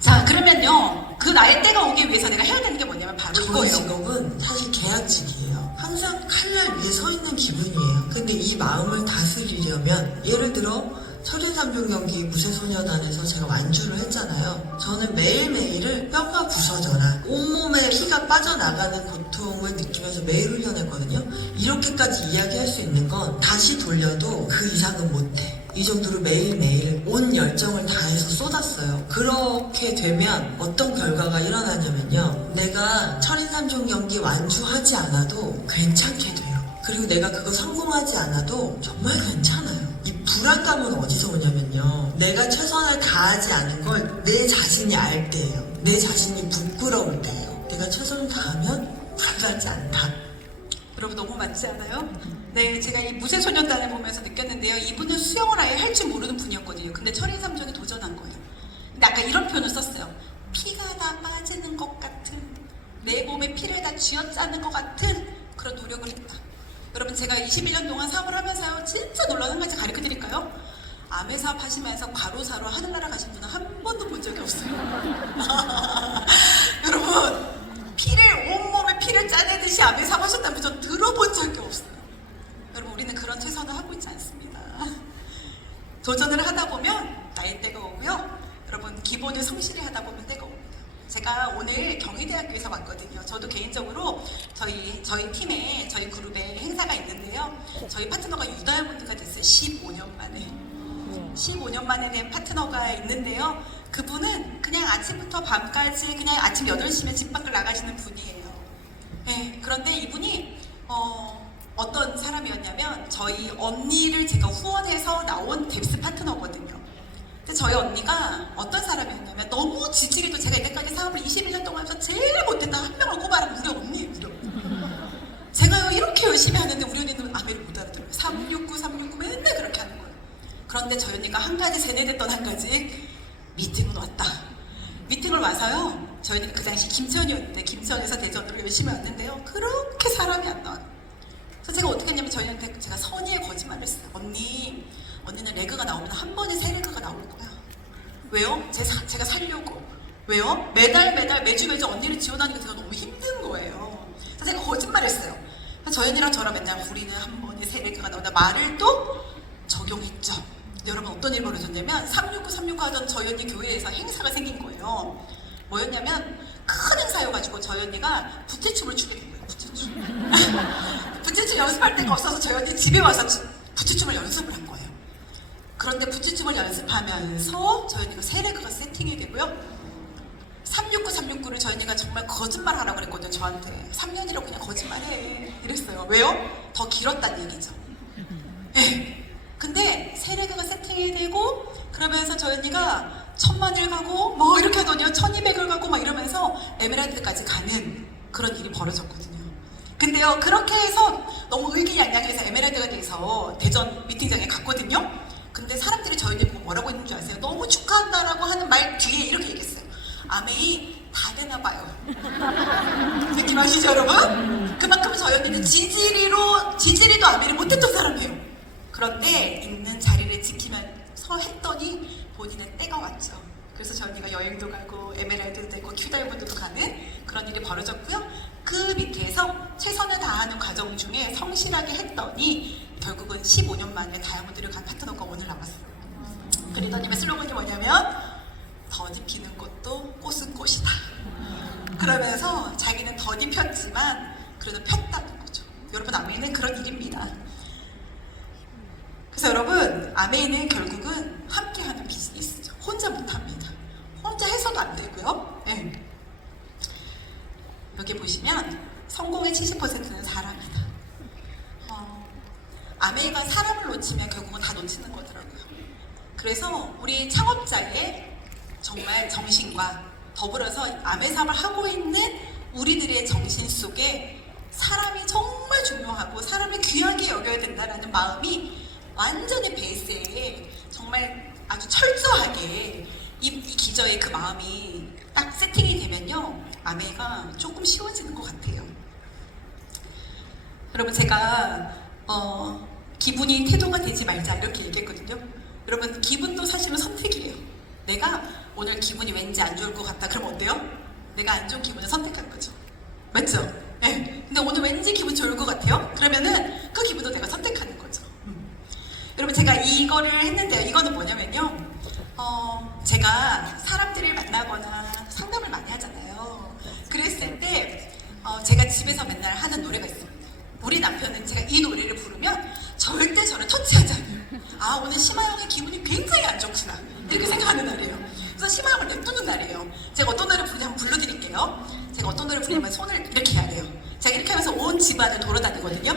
자, 그러면요, 그 나의 때가 오기 위해서 내가 해야 되는 게 뭐냐면 바로 저희 이거예요. 직업은 사실 계약직이에요. 항상 칼날 위에 서 있는 기분이에요. 근데 이 마음을 다스리려면, 예를 들어 철인삼종 경기 무쇠소녀단에서 제가 완주를 했잖아요. 저는 매일매일을 뼈가 부서져라, 온몸에 피가 빠져나가는 고통을 느끼면서 매일 훈련했거든요. 이렇게까지 이야기할 수 있는 건 다시 돌려도 그 이상은 못해. 이 정도로 매일매일 온 열정을 다해서 쏟았어요. 그렇게 되면 어떤 결과가 일어나냐면요, 내가 철인삼종 경기 완주하지 않아도 괜찮게 돼요. 그리고 내가 그거 성공하지 않아도 정말 괜찮아요. 이 불안감은 어디서 오냐면요, 내가 최선을 다하지 않은 걸 내 자신이 알 때예요. 내 자신이 부끄러울 때예요. 내가 최선을 다하면 불안하지 않다. 여러분, 너무 맞지 않아요? 네, 제가 이 무쇠소년단을 보면서 느꼈는데요, 이분은 수영을 아예 할 줄 모르는 분이었거든요. 근데 철인삼종에 도전한 거예요. 근데 아까 이런 표현을 썼어요. 피가 다 빠지는 것 같은, 내 몸에 피를 다 쥐어짜는 것 같은 그런 노력을 했다. 여러분, 제가 21년 동안 사업을 하면서요, 진짜 놀라운 한 가지 가르쳐 드릴까요? 암의 사업 하시면서 과로사로 하늘나라 가신 분은 한 번도 본 적이 없어요. 여러분, 온몸에 피를 짜내듯이 암의 사업 하셨다면 전 들어본 적이 없어요. 여러분, 우리는 그런 최선을 하고 있지 않습니다. 도전을 하다 보면 나의 때가 오고요, 여러분, 기본을 성실히 하다 보면 때가 옵니다. 제가 오늘 경희대학교에서 왔거든요. 저도 개인적으로 저희 팀에, 저희 그룹에 행사가 있는데요, 저희 파트너가 유다이아몬드가 됐어요. 15년 만에 된 파트너가 있는데요, 그분은 그냥 아침부터 밤까지 그냥 아침 8시면 집 밖을 나가시는 분이에요. 네, 그런데 이분이 어떤 사람이었냐면, 저희 언니를 제가 후원해서 나온 뎁스 파트너거든요. 근데 저희 언니가 어떤 사람이었냐면, 너무 지치기도, 제가 이때까지 사업을 21년 동안 하면서 제일 못했다 한 명을 꼽아라면 우리 언니예요. 제가요, 이렇게 열심히 하는데 우리 언니는 아메를 못 알아들어요. 369 맨날 그렇게 하는 거예요. 그런데 저희 언니가 한 가지 세뇌됐던 한 가지, 미팅은 왔다. 미팅을 와서요, 저희 언니가 그 당시 김천이었는데, 김천에서 대전으로 열심히 왔는데요, 그렇게 사람이 안 나와요. 그래서 제가 어떻게 했냐면, 저희한테 제가 선의의 거짓말을 했어요. 언니는 레그가 나오면 한 번에 3레그 왜요? 제가 살려고. 왜요? 매달 매주 언니를 지원하는 게 제가 너무 힘든 거예요. 그래서 제가 거짓말했어요. 저연이랑 저랑 맨날 우리는 한 번에 세례교가 나오다 말을 또 적용했죠. 근데 여러분 어떤 일이 벌어졌냐면 369 하던 저연이 교회에서 행사가 생긴 거예요. 뭐였냐면 큰 행사여가지고 저연이가 부채춤을 추게 된 거예요. 부채춤. 부채춤 연습할 데가 없어서 저연이 집에 와서 부채춤을 연습을 한 거예요. 그런데 부채춤을 연습하면서 저연이가 세례교가 세팅이 되고요. 369를 저희가 정말 거짓말 하라고 그랬거든요. 저한테 3년이라고 그냥 거짓말해 이랬어요. 왜요? 더 길었다는 얘기죠. 네. 근데 세례교가 세팅이 되고 그러면서 저희가 1000만을 가고 뭐 이렇게 하더니요 1200을 가고 막 이러면서 에메랄드까지 가는 그런 일이 벌어졌거든요. 근데요 그렇게 해서 너무 의기양양해서 에메랄드가 돼서 대전 미팅장에 갔거든요. 근데 사람들이 저희를 보고 뭐라고 했는 줄 아세요? 너무 축하한다라고 하는 말 뒤에 이렇게 얘기했어요. 아메이 다 되나 봐요. 느낌 아시죠 여러분? 그만큼 저연이는 지지리도 아메이를 못했던 사람이에요. 그런데 있는 자리를 지키면서 했더니 본인은 때가 왔죠. 그래서 저연이가 여행도 가고 에메랄드도 되고 큐다이버도 가는 그런 일이 벌어졌고요. 그 밑에서 최선을 다하는 과정 중에 성실하게 했더니 결국은 15년 만에 다이아몬드를 간 파트너가 오늘 남았어요. 그 리더님의 슬로건이 뭐냐면 더디 피는 것도 꽃은 꽃이다. 그러면서 자기는 더디 폈지만 그래도 폈다는 거죠. 여러분 아메이는 그런 일입니다. 그래서 여러분 아메이는 결국은 함께하는 비즈니스죠. 혼자 못합니다. 혼자 해서도 안 되고요. 네. 여기 보시면 성공의 70%는 사람이다. 아메이가 사람을 놓치면 결국은 다 놓치는 거더라고요. 그래서 우리 창업자의 정말 정신과 더불어서 아메 사업을 하고 있는 우리들의 정신 속에 사람이 정말 중요하고 사람을 귀하게 여겨야 된다는 마음이 완전히 베이스에 정말 아주 철저하게 이 기저에 그 마음이 딱 세팅이 되면요 아메가 조금 쉬워지는 것 같아요. 여러분 제가 기분이 태도가 되지 말자 이렇게 얘기했거든요. 여러분 기분도 사실은 선택이에요. 내가 오늘 기분이 왠지 안 좋을 것 같다 그러면 어때요? 내가 안 좋은 기분을 선택할 거죠. 맞죠? 네. 근데 오늘 왠지 기분 좋을 것 같아요? 그러면은 그 기분도 내가 선택하는 거죠. 여러분 제가 이거를 했는데요. 이거는 뭐냐면요. 제가 사람들을 만나거나 상담을 많이 하잖아요. 그랬을 때 제가 집에서 맨날 하는 노래가 있습니다. 우리 남편은 제가 이 노래를 부르면 절대 저를 터치하지 않아요. 아 오늘 심하영의 기분이 굉장히 안 좋구나 이렇게 생각하는 날이에요. 그래서 심하영을 냅두는 날이에요. 제가 어떤 노래 부르는지 한번 불러드릴게요. 제가 어떤 노래 부르냐면 손을 이렇게 해야 돼요. 제가 이렇게 하면서 온 집안을 돌아다니거든요.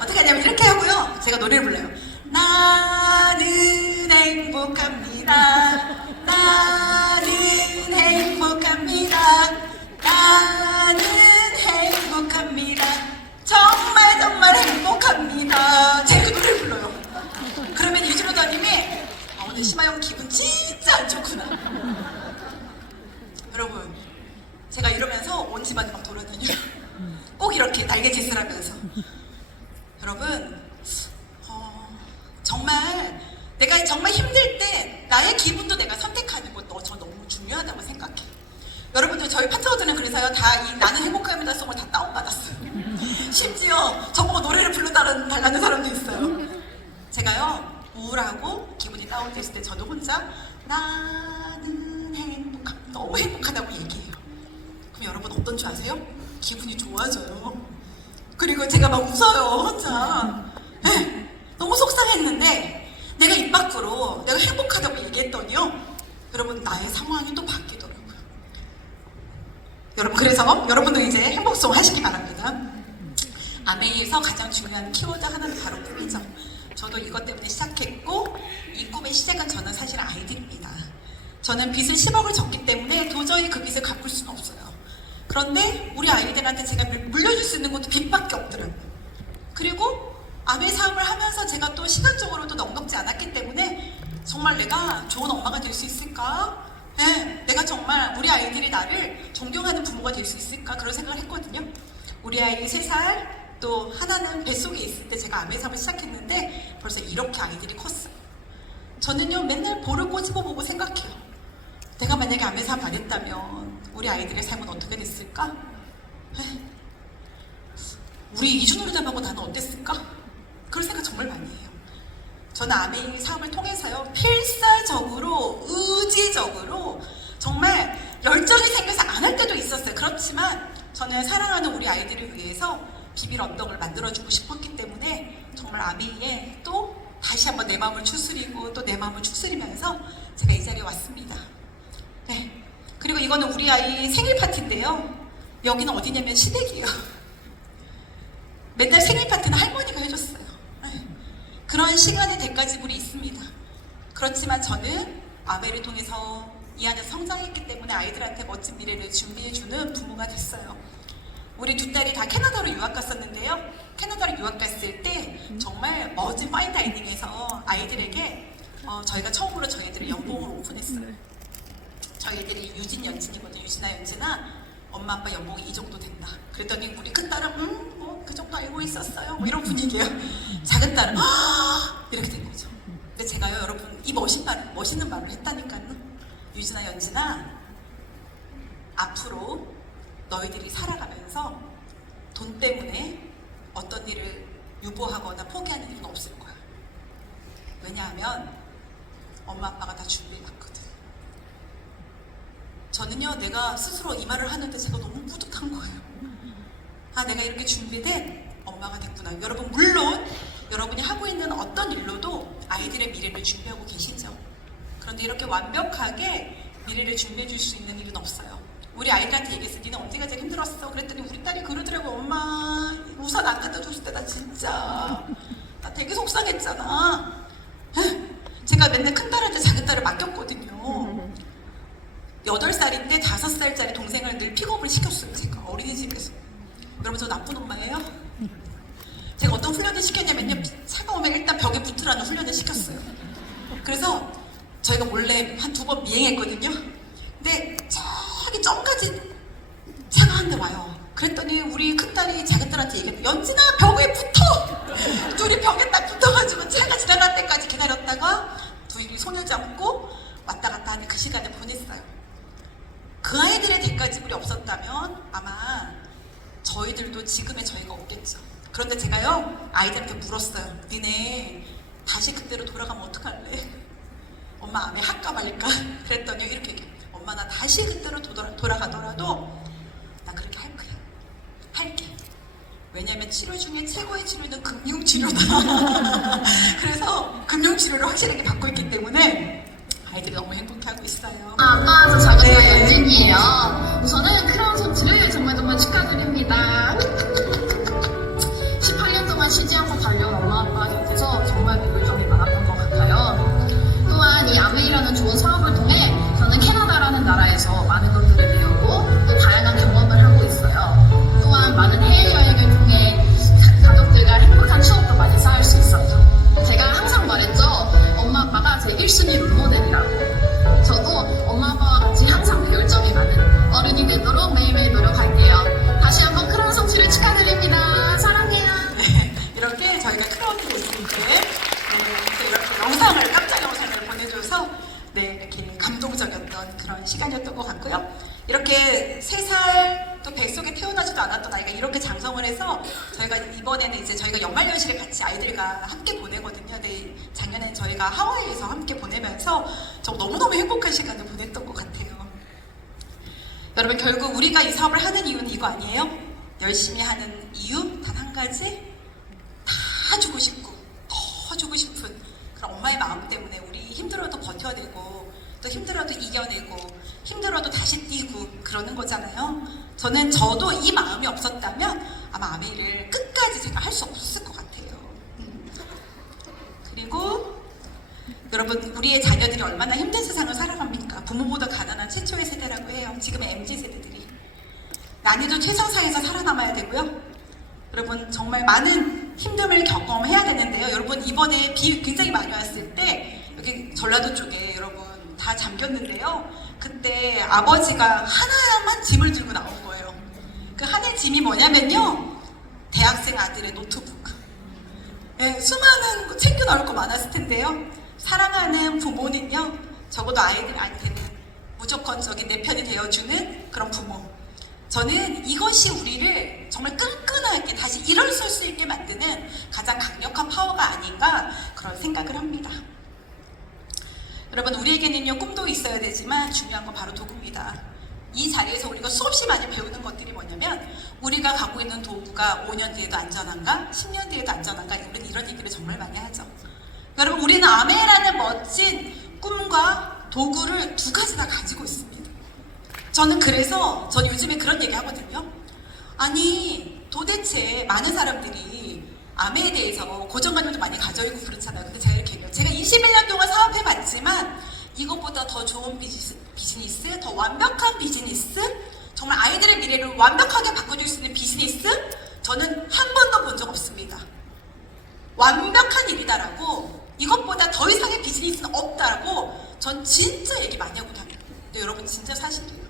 어떻게 하냐면 이렇게 하고요. 제가 노래를 불러요. 나는 행복합니다. 나는 행복합니다. 나는 행복합니다. 정말 행복합니다. 제가 그 노래를 불러요. 그러면 이주로다님이 오늘 심하영 기분 진짜 안 좋구나. 여러분 제가 이러면서 온 집안을 막 돌아다녀요. 꼭 이렇게 날개짓을 하면서. 여러분 정말 내가 정말 힘들 때 나의 기분도 내가 선택하는 것도 저 너무 중요하다고 생각해요. 여러분들 저희 파트너들은 그래서요 다 이 나는 행복합니다 송을 다 다운받았어요. 심지어 저보고 노래를 불러달라는 사람도 있어요. 제가요 우울하고 기분이 다운됐을 때 저도 혼자 나는 너무 행복하다고 얘기해요. 그럼 여러분 어떤 줄 아세요? 기분이 좋아져요. 그리고 제가 막 웃어요 혼자. 네, 너무 속상했는데 내가 입 밖으로 내가 행복하다고 얘기했더니요 여러분 나의 상황이 또 바뀌더라고요. 여러분 그래서 여러분도 이제 행복송 하시기 바랍니다. 아메이에서 가장 중요한 키워드 하나는 바로 꿈이죠. 저도 이것 때문에 시작했고 이 꿈의 시작은 저는 사실 아이들입니다. 저는 빚을 10억을 졌기 때문에 도저히 그 빚을 갚을 수는 없어요. 그런데 우리 아이들한테 제가 물려줄 수 있는 것도 빚밖에 없더라고요. 그리고 아메 사업을 하면서 제가 또 시간적으로도 넉넉지 않았기 때문에 정말 내가 좋은 엄마가 될 수 있을까? 네, 내가 정말 우리 아이들이 나를 존경하는 부모가 될 수 있을까? 그런 생각을 했거든요. 우리 아이 3살 또 하나는 뱃속에 있을 때 제가 아메 사업을 시작했는데 벌써 이렇게 아이들이 컸어요. 저는요 맨날 볼을 꼬집어 보고 생각해요. 만약에 암에서 안 했다면 우리 아이들의 삶은 어떻게 됐을까? 에이, 우리 이준호리답하고 나는 어땠을까? 그런 생각 정말 많이 해요. 저는 아메이 사업을 통해서요, 필사적으로, 의지적으로 정말 열정이 생겨서 안 할 때도 있었어요. 그렇지만 저는 사랑하는 우리 아이들을 위해서 비빌 언덕을 만들어주고 싶었기 때문에 정말 아메이에 또 다시 한번 내 마음을 추스리고 또 내 마음을 추스리면서 제가 이 자리에 왔습니다. 네. 그리고 이거는 우리 아이 생일 파티인데요. 여기는 어디냐면 시댁이에요. 맨날 생일 파티는 할머니가 해줬어요. 네. 그런 시간의 대가지불이 있습니다. 그렇지만 저는 아메이를 통해서 이 안에서 성장했기 때문에 아이들한테 멋진 미래를 준비해주는 부모가 됐어요. 우리 두 딸이 다 캐나다로 유학 갔었는데요. 캐나다로 유학 갔을 때 정말 멋진 파인다이닝에서 아이들에게 저희가 처음으로 저희들을 연봉을 오픈했어요. 저희들이 유진 연진이거든요. 유진아 연진아, 엄마 아빠 연봉이 이 정도 된다. 그랬더니 우리 큰 딸은 뭐 그 정도 알고 있었어요. 뭐 이런 분위기예요. 작은 딸은 이렇게 된 거죠. 근데 제가요, 여러분, 이 멋있는 말을 했다니까요. 유진아 연진아, 앞으로 너희들이 살아가면서 돈 때문에 어떤 일을 유보하거나 포기하는 일은 없을 거야. 왜냐하면 엄마 아빠가 다 준비해놨거든. 저는요, 내가 스스로 이 말을 하는데 제가 너무 뿌듯한 거예요. 아, 내가 이렇게 준비된 엄마가 됐구나. 여러분, 물론 여러분이 하고 있는 어떤 일로도 아이들의 미래를 준비하고 계시죠. 그런데 이렇게 완벽하게 미래를 준비해 줄 수 있는 일은 없어요. 우리 아이들한테 얘기했어. 니는 언제가 제일 힘들었어? 그랬더니 우리 딸이 그러더라고. 엄마, 우산 안 갖다 줬을 때 나 진짜 나 되게 속상했잖아. 제가 맨날 큰 딸한테 작은 딸을 맡겼거든요. 8살인데 5살짜리 동생을 늘 픽업을 시켰어요. 제가 어린이집에서. 여러분, 저 나쁜 엄마예요? 제가 어떤 훈련을 시켰냐면요, 차가 오면 일단 벽에 붙으라는 훈련을 시켰어요. 그래서 저희가 몰래 한 2번 미행했거든요. 근데 저기 점까지 차가 한 대 와요. 그랬더니 우리 큰딸이 작은딸한테 얘기했는데, 연진아, 벽에 붙어! 둘이 벽에 딱 붙어가지고 차가 지나갈 때까지 기다렸다가 둘이 손을 잡고 왔다 갔다 하는 그 시간을 보냈어요. 그 아이들의 대가지불이 없었다면 아마 저희들도 지금의 저희가 없겠죠. 그런데 제가요, 아이들한테 물었어요. 니네 다시 그때로 돌아가면 어떡할래? 엄마 암에 할까 말까? 그랬더니 이렇게 얘기해. 엄마, 나 다시 그때로 돌아가더라도 나 그렇게 할 거야. 할게. 왜냐면 치료 중에 최고의 치료는 금융치료다. 그래서 금융치료를 확실하게 받고 있기 때문에 아이들이 너무 행복해하고 있어요. 아빠도 작은 딸 연진이에요. 우선은 크라운 소치를 정말 축하드립니다. 18년 동안 쉬지 않고 달려온 엄마 아빠 곁에서 정말 배울 점이 많았던 것 같아요. 또한 이 아메이라는 좋은 사업을 통해 저는 캐나다라는 나라에서 많은 것들을 배우고 또 다양한 경험을 하고 있어요. 또한 많은 해외여행을 통해 가족들과 행복한 추억도 많이 쌓을 수 있었죠. 제가 항상 말했죠. 엄마 아빠가 제 1순위 롤모델이라고. 저도 엄마 아빠와 같이 항상 배울 점이 많은 어른이 되도록 매일매일 노력할게요. 다시 한번 크라운 성취를 축하드립니다. 사랑해요. 네, 이렇게 저희가 크라운드 있을 때 이렇게 영상을, 깜짝 영상을 보내줘서 이렇게 감동적이었던 그런 시간이었던 것 같고요. 이렇게 3살 또 뱃속에 태어나지도 않았던 아이가 이렇게 장성을 해서 저희가 이번에는 이제 저희가 연말연시를 같이 아이들과 함께 보내거든요. 네, 작년에는 저희가 하와이에서 함께 보내면서 저 너무너무 행복한 시간을 보냈던 것 같아요. 여러분, 결국 우리가 이 사업을 하는 이유는 이거 아니에요? 열심히 하는 이유 단 한 가지, 다 주고 싶고 더 주고 싶은 그런 엄마의 마음 때문에 우리 힘들어도 버텨내고 또 힘들어도 이겨내고 힘들어도 다시 뛰고 그러는 거잖아요. 저도 이 마음이 없었다면 아마 아메이를 끝까지 제가 할 수 없었을 것 같아요. 그리고 여러분, 우리의 자녀들이 얼마나 힘든 세상을 살아갑니까? 부모보다 가난한 최초의 세대라고 해요. 지금의 MZ세대들이. 난이도 최상사에서 살아남아야 되고요. 여러분, 정말 많은 힘듦을 경험해야 되는데요. 여러분, 이번에 비 굉장히 많이 왔을 때 여기 전라도 쪽에 여러분 다 잠겼는데요. 그때 아버지가 하나만 짐을 들고 나온 거예요. 그 하나의 짐이 뭐냐면요, 대학생 아들의 노트북. 네, 수많은 거 챙겨 나올 거 많았을 텐데요. 사랑하는 부모는요, 적어도 아이들한테는 무조건적인 내 편이 되어주는 그런 부모. 저는 이것이 우리를 정말 끈끈하게 다시 일어설 수 있게 만드는 가장 강력한 파워가 아닌가 그런 생각을 합니다. 여러분, 우리에게는요 꿈도 있어야 되지만 중요한 건 바로 도구입니다. 이 자리에서 우리가 수없이 많이 배우는 것들이 뭐냐면 우리가 갖고 있는 도구가 5년 뒤에도 안전한가? 10년 뒤에도 안전한가? 우리는 이런 얘기를 정말 많이 하죠. 여러분, 우리는 아메라는 멋진 꿈과 도구를 두 가지 다 가지고 있습니다. 저는 요즘에 그런 얘기 하거든요. 아니, 도대체 많은 사람들이 아메에 대해서 고정관념도 많이 가져있고 그렇잖아요. 근데 제가 이렇게 얘기해요. 제가 21년 동안 사업해봤지만 이것보다 더 좋은 비즈니스, 더 완벽한 비즈니스, 정말 아이들의 미래를 완벽하게 바꿔줄 수 있는 비즈니스, 저는 한 번도 본 적 없습니다. 완벽한 일이다라고, 이것보다 더 이상의 비즈니스는 없다라고 전 진짜 얘기 많이 하고 다녀요. 근데 여러분, 진짜 사실이에요.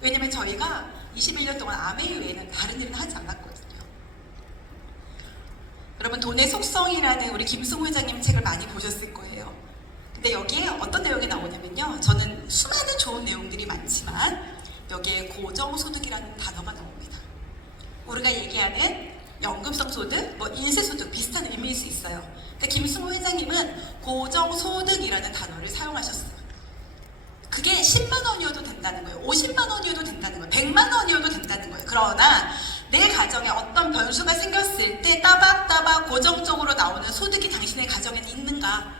왜냐면 저희가 21년 동안 아메이 외에는 다른 일은 하지 않았거든요. 여러분, 돈의 속성이라는 우리 김승우 회장님 책을 많이 보셨을 거예요. 근데 여기에 어떤 내용이 나오냐면요. 저는 수많은 좋은 내용들이 많지만 여기에 고정소득이라는 단어가 나옵니다. 우리가 얘기하는 연금성 소득, 인세소득 비슷한 의미일 수 있어요. 근데 김승우 회장님은 고정소득이라는 단어를 사용하셨어요. 그게 10만 원이어도 된다는 거예요. 50만 원이어도 된다는 거예요. 100만 원이어도 된다는 거예요. 그러나 내 가정에 어떤 변수가 생겼을 때 따박따박 고정적으로 나오는 소득이 당신의 가정에는 있는가?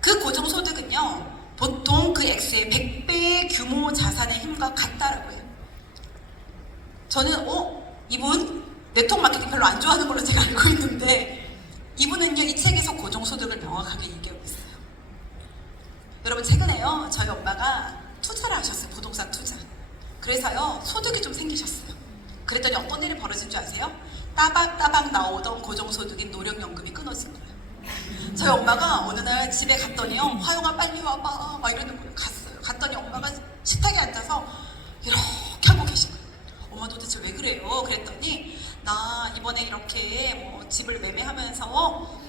그 고정소득은요, 보통 그 액수의 100배의 규모 자산의 힘과 같다라고 해요. 저는 이분 네트워크 마케팅 별로 안 좋아하는 걸로 제가 알고 있는데 이분은요, 이 책에서 고정소득을 명확하게 얘기하고 있어요. 여러분, 최근에요, 저희 엄마가 투자를 하셨어요. 부동산 투자. 그래서요, 소득이 좀 생기셨어요. 그랬더니 어떤 일이 벌어진 줄 아세요? 따박따박 나오던 고정소득인 노령연금이 끊어진 거예요. 저희 엄마가 어느 날 집에 갔더니요, 화영아 빨리 와봐 막 이러는 거예요. 갔더니 엄마가 식탁에 앉아서 이렇게 하고 계신 거예요. 엄마 도대체 왜 그래요? 그랬더니 나 이번에 이렇게 집을 매매하면서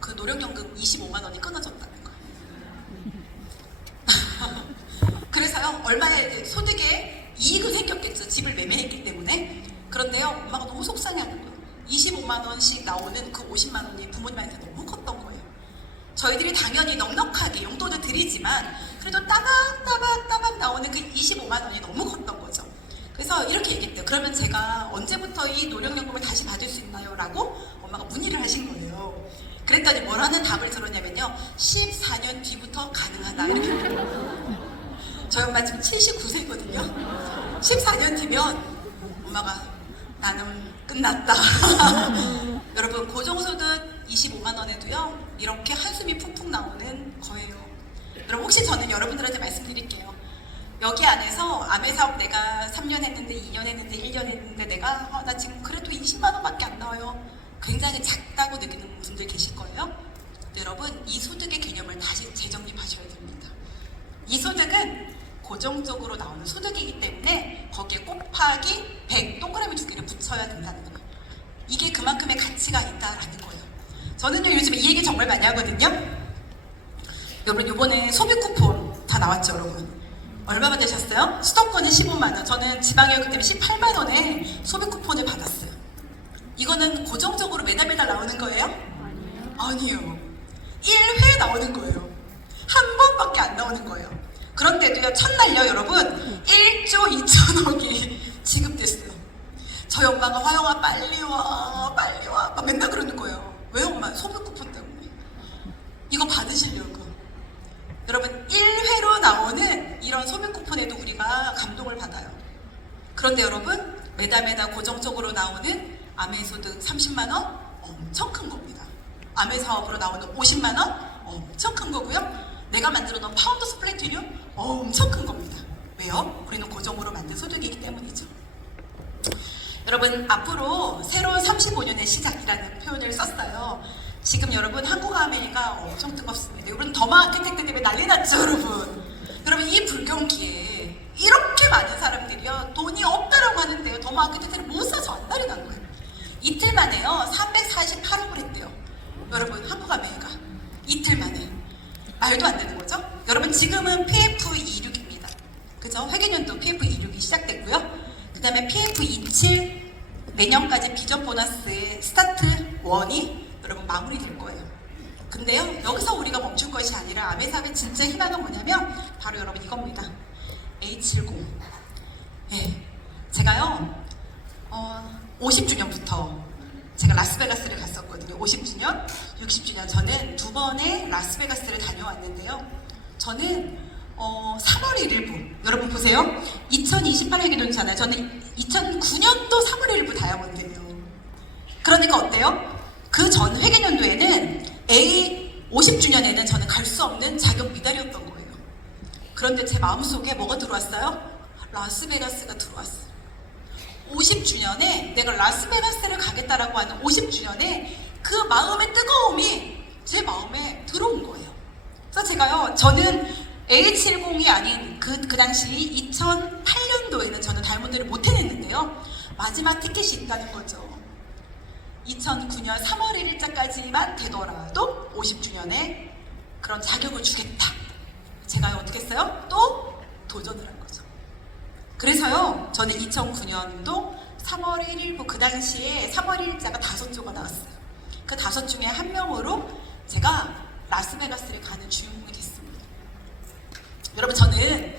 그 노령연금 25만 원이 끊어졌다는 거예요. 그래서요, 얼마의 소득에 이익은 생겼겠죠. 집을 매매했기 때문에. 그런데요, 엄마가 너무 속상해하는 거예요. 25만 원씩 나오는 그 50만 원이 부모님한테 너무 컸던 거예요. 저희들이 당연히 넉넉하게 용돈을 드리지만 그래도 따박따박 나오는 그 25만 원이 너무 컸던 거죠. 그래서 이렇게 얘기했대요. 그러면 제가 언제부터 이 노령연금을 다시 받을 수 있나요? 라고 엄마가 문의를 하신 거예요. 그랬더니 뭐라는 답을 들었냐면요, 14년 뒤부터 가능하다 이렇게 얘기해요. 저희 엄마 지금 79세거든요. 14년 뒤면 엄마가 나는 끝났다. 여러분, 고정소득 25만 원에도요, 이렇게 한숨이 푹푹 나오는 거예요. 여러분, 혹시 저는 여러분들한테 말씀드릴게요. 여기 안에서 아메 사업 내가 3년 했는데 2년 했는데 1년 했는데 내가 나 지금 그래도 20만 원밖에 안 나와요. 굉장히 작다고 느끼는 분들 계실 거예요. 여러분, 이 소득의 개념을 다시 재정립하셔야 됩니다. 이 소득은 고정적으로 나오는 소득이기 때문에 거기에 곱하기 100 동그라미 2개를 붙여야 된다는 거예요. 이게 그만큼의 가치가 있다라는 거예요. 저는요, 요즘에 이 얘기 정말 많이 하거든요. 여러분, 이번에 소비 쿠폰 다 나왔죠, 여러분? 얼마 받으셨어요? 수도권은 15만 원, 저는 지방이었기 때문에 18만 원에 소비 쿠폰을 받았어요. 이거는 고정적으로 매달 나오는 거예요? 아니에요. 1회 나오는 거예요. 한 번밖에 안 나오는 거예요. 그런데도요, 첫날요, 여러분, 1조 2천억이 지급됐어요. 저희 엄마가 화영아 빨리 와 막 맨날 그러는 거예요. 왜 엄마? 소비 쿠폰 때문에. 이거 받으시려고. 여러분, 1회로 나오는 이런 소비 쿠폰에도 우리가 감동을 받아요. 그런데 여러분, 매달 고정적으로 나오는 아메 소득 30만 원 엄청 큰 겁니다. 아메 사업으로 나오는 50만 원 엄청 큰 거고요. 내가 만들어 놓은 파운드 스플래티뉴 엄청 큰 겁니다. 왜요? 우리는 고정으로 만든 소득이기 때문이죠. 여러분, 앞으로 새로운 35년의 시작이라는 표현을 썼어요. 지금 여러분, 한국 아메리카 엄청 뜨겁습니다. 여러분, 더마트 혜택 때문에 난리 났죠, 여러분? 이 불경기에 이렇게 많은 사람들이요, 돈이 없다라고 하는데요, 더마트 혜택을 못 사서 안달이 난 거예요. 이틀 만에요, 348억을 했대요. 여러분, 한국 아메리카 이틀 만에. 말도 안 되는 거죠? 여러분, 지금은 PF26입니다. 그죠? 회계년도 PF26이 시작됐고요. 그 다음에 PF27 내년까지 비전 보너스의 스타트 1이 여러분 마무리될 거예요. 근데요, 여기서 우리가 멈출 것이 아니라 아메사의 진짜 희망은 뭐냐면 바로 여러분 이겁니다. A70. 예, 제가요 50주년부터 제가 라스베가스를 갔었거든요. 50주년, 60주년. 저는 두 번의 라스베가스를 다녀왔는데요. 저는 3월 1일부 여러분 보세요. 2028 회계년도잖아요. 저는 2009년도 3월 1일부 다이아몬드예요. 그러니까 어때요? 그 전 회계년도에는 A 50주년에는 저는 갈 수 없는 자격 미달이었던 거예요. 그런데 제 마음속에 뭐가 들어왔어요? 라스베가스가 들어왔어요. 50주년에 내가 라스베가스를 가겠다라고 하는 50주년에 그 마음의 뜨거움이 제 마음에 들어온 거예요. 그래서 제가요, 저는 A70이 아닌 그 당시 2008년도에는 저는 다이아몬드를 못 해냈는데요. 마지막 티켓이 있다는 거죠. 2009년 3월 1일자까지만 되더라도 50주년에 그런 자격을 주겠다. 제가 어떻게 했어요? 또 도전을 한 거죠. 그래서요, 저는 2009년도 3월 1일부 그 당시에 3월 1일자가 5조가 나왔어요. 그 5 중에 한 명으로 제가 라스베가스를 가는 주인공이 됐습니다. 여러분, 저는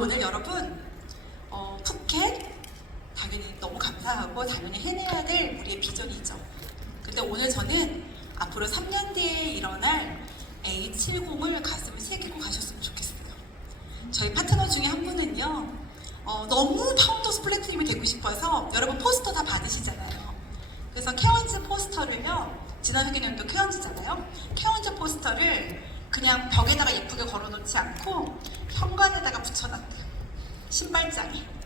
오늘 여러분 푸켓 당연히 너무 감사하고 당연히 해내야 될 우리의 비전이죠. 근데 오늘 저는 앞으로 3년 뒤에 일어날 A70을 가슴을 새기고 가셨으면 좋겠어요. 저희 파트너 중에 한 분은요, 너무 파운더스 플래티넘이 되고 싶어서 여러분 포스터 다 받으시잖아요. 그래서 케언즈 포스터를요, 지난 회계년도 케언즈잖아요. 케언즈 포스터를 그냥 벽에다가 예쁘게 걸어놓지 않고 현관에다가 붙여놨대요. 신발장에.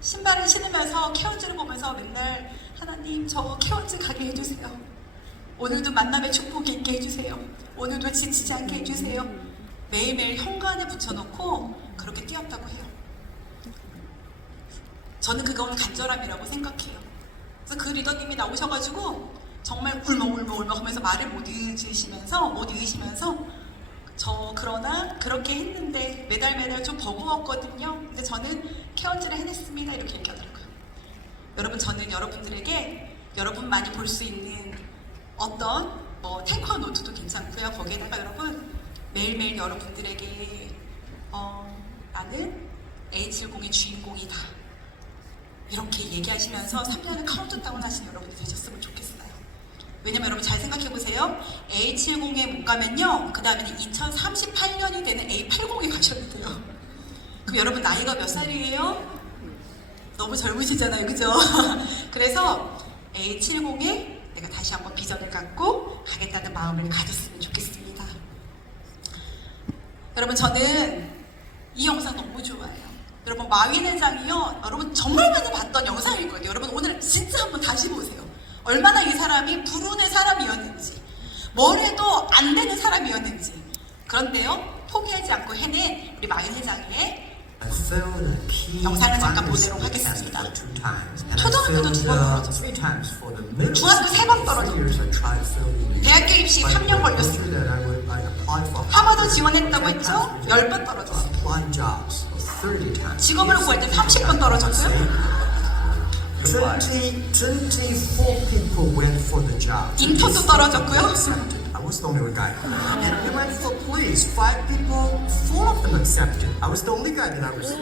신발을 신으면서 케언즈를 보면서 맨날 하나님 저 케언즈 가게 해주세요. 오늘도 만남의 축복이 있게 해주세요. 오늘도 지치지 않게 해주세요. 매일매일 현관에 붙여놓고 그렇게 뛰었다고 해요. 저는 그건 간절함이라고 생각해요. 그래서 그 리더님이 나오셔가지고 정말 울먹울먹 하면서 말을 못 이으시면서 그러나 그렇게 했는데 매달 좀 버거웠거든요. 근데 저는 케언즈를 해냈습니다. 이렇게 얘기하더라고요. 여러분, 저는 여러분들에게 여러분만이 볼 수 있는 어떤 탱커 노트도 괜찮고요. 거기에다가 여러분 매일매일 여러분들에게 나는 A70의 주인공이다. 이렇게 얘기하시면서 3년을 카운트다운 하신 여러분이 되셨으면 좋겠어요. 왜냐면 여러분 잘 생각해보세요. A70에 못 가면요, 그 다음에는 2038년이 되는 A80에 가셔야 돼요. 그럼 여러분 나이가 몇 살이에요? 너무 젊으시잖아요, 그죠? 그래서 A70에 내가 다시 한번 비전을 갖고 가겠다는 마음을 가졌으면 좋겠습니다. 여러분, 저는 이 영상 너무 좋아해요. 여러분, 마윈회장이요, 여러분 정말 많이 봤던 영상일 거예요. 여러분 오늘 진짜 한번 다시 보세요. 얼마나 이 사람이 불운의 사람이었는지, 뭘 해도 안 되는 사람이었는지. 그런데요, 포기하지 않고 해낸 우리 마윈회장의 영상을 잠깐 보도록 하겠습니다. 초등학교도 2번 떨어졌어요. 중학교 3번 떨어졌어요. 대학교 입시 3년 걸렸어요. 하버드 지원했다고 했죠? 10번 떨어졌어요. 직업을 구할 때 30번 떨어졌어요. 24 people went for the job. 인턴도 떨어졌고요. I was the only guy. And we went for police. 5 people, 4 of them accepted. I was the only guy that I was.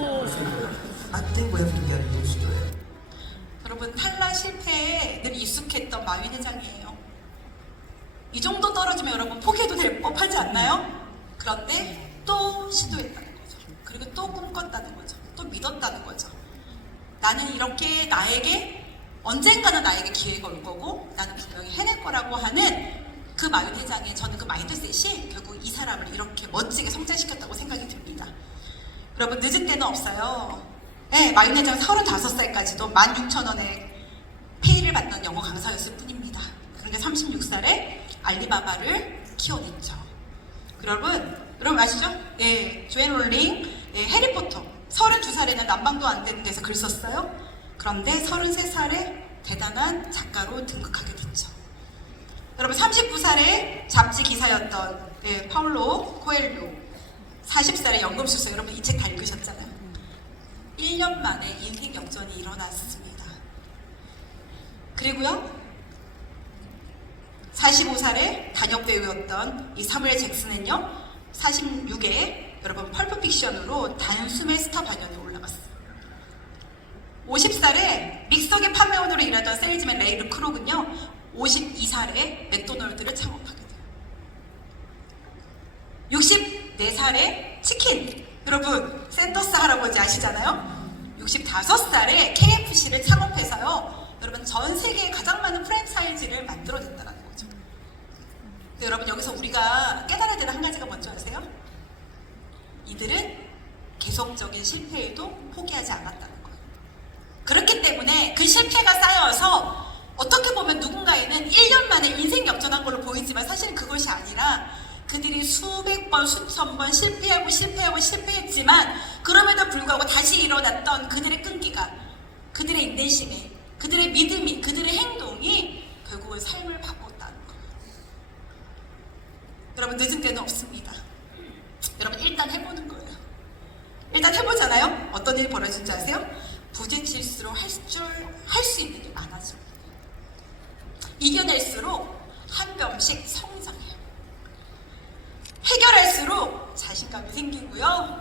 I think we have to get used to it. 여러분, 탈락 실패에 늘 익숙했던 마윈 회장이에요. 이 정도 떨어지면 여러분 포기해도 될 법하지 않나요? 그런데 또 시도했다는 거죠. 그리고 또 꿈꿨다는 거죠. 또 믿었다는 거죠. 나는 이렇게 언젠가는 나에게 기회가 올 거고 나는 분명히 해낼 거라고 하는 그 마윈 회장의 저는 그 마인드셋이 결국 이 사람을 이렇게 멋지게 성장시켰다고 생각이 듭니다. 여러분, 늦은 때는 없어요. 네, 마윈 회장 35살까지도 16,000원의 페이를 받던 영어 강사였을 뿐입니다. 그러니까 36살에 알리바바를 키워냈죠. 여러분 아시죠? 예, 조앤 롤링, 예, 해리포터. 32살에는 난방도 안 되는 데서 글 썼어요. 그런데 33살에 대단한 작가로 등극하게 됐죠. 여러분, 39살에 잡지 기사였던 파울로 코엘료. 40살의 연금술사, 여러분 이 책 다 읽으셨잖아요. 1년 만에 인생 역전이 일어났습니다. 그리고요, 45살에 단역 배우였던 이 사무엘 잭슨은요, 46에 여러분 펄프픽션으로 단숨에 스타 반열에 올라갔어요. 50살에 믹서기 판매원으로 일하던 세일즈맨 레이르 크록은요, 52살에 맥도널드를 창업하게 돼요. 64살에 치킨, 여러분 샌더스 할아버지 아시잖아요? 65살에 KFC를 창업해서요, 여러분 전 세계에 가장 많은 프랜차이즈를 만들어냈다는 거죠. 근데 여러분 여기서 우리가 깨달아야 되는 한 가지가 뭔지 아세요? 이들은 계속적인 실패에도 포기하지 않았다는 거예요. 그렇기 때문에 그 실패가 쌓여서 어떻게 보면 누군가에는 1년 만에 인생 역전한 걸로 보이지만 사실은 그것이 아니라 그들이 수백 번, 수천 번 실패했지만 그럼에도 불구하고 다시 일어났던 그들의 끈기가, 그들의 인내심이, 그들의 믿음이, 그들의 행동이 결국은 삶을 바꿨다는 거예요. 여러분 늦은 때는 없습니다. 여러분 일단 해보는 거예요. 일단 해보잖아요. 어떤 일이 벌어진지 아세요? 부딪힐수록 할 수 있는 게 많아집니다. 이겨낼수록 한 뼘씩 성장해요. 해결할수록 자신감이 생기고요.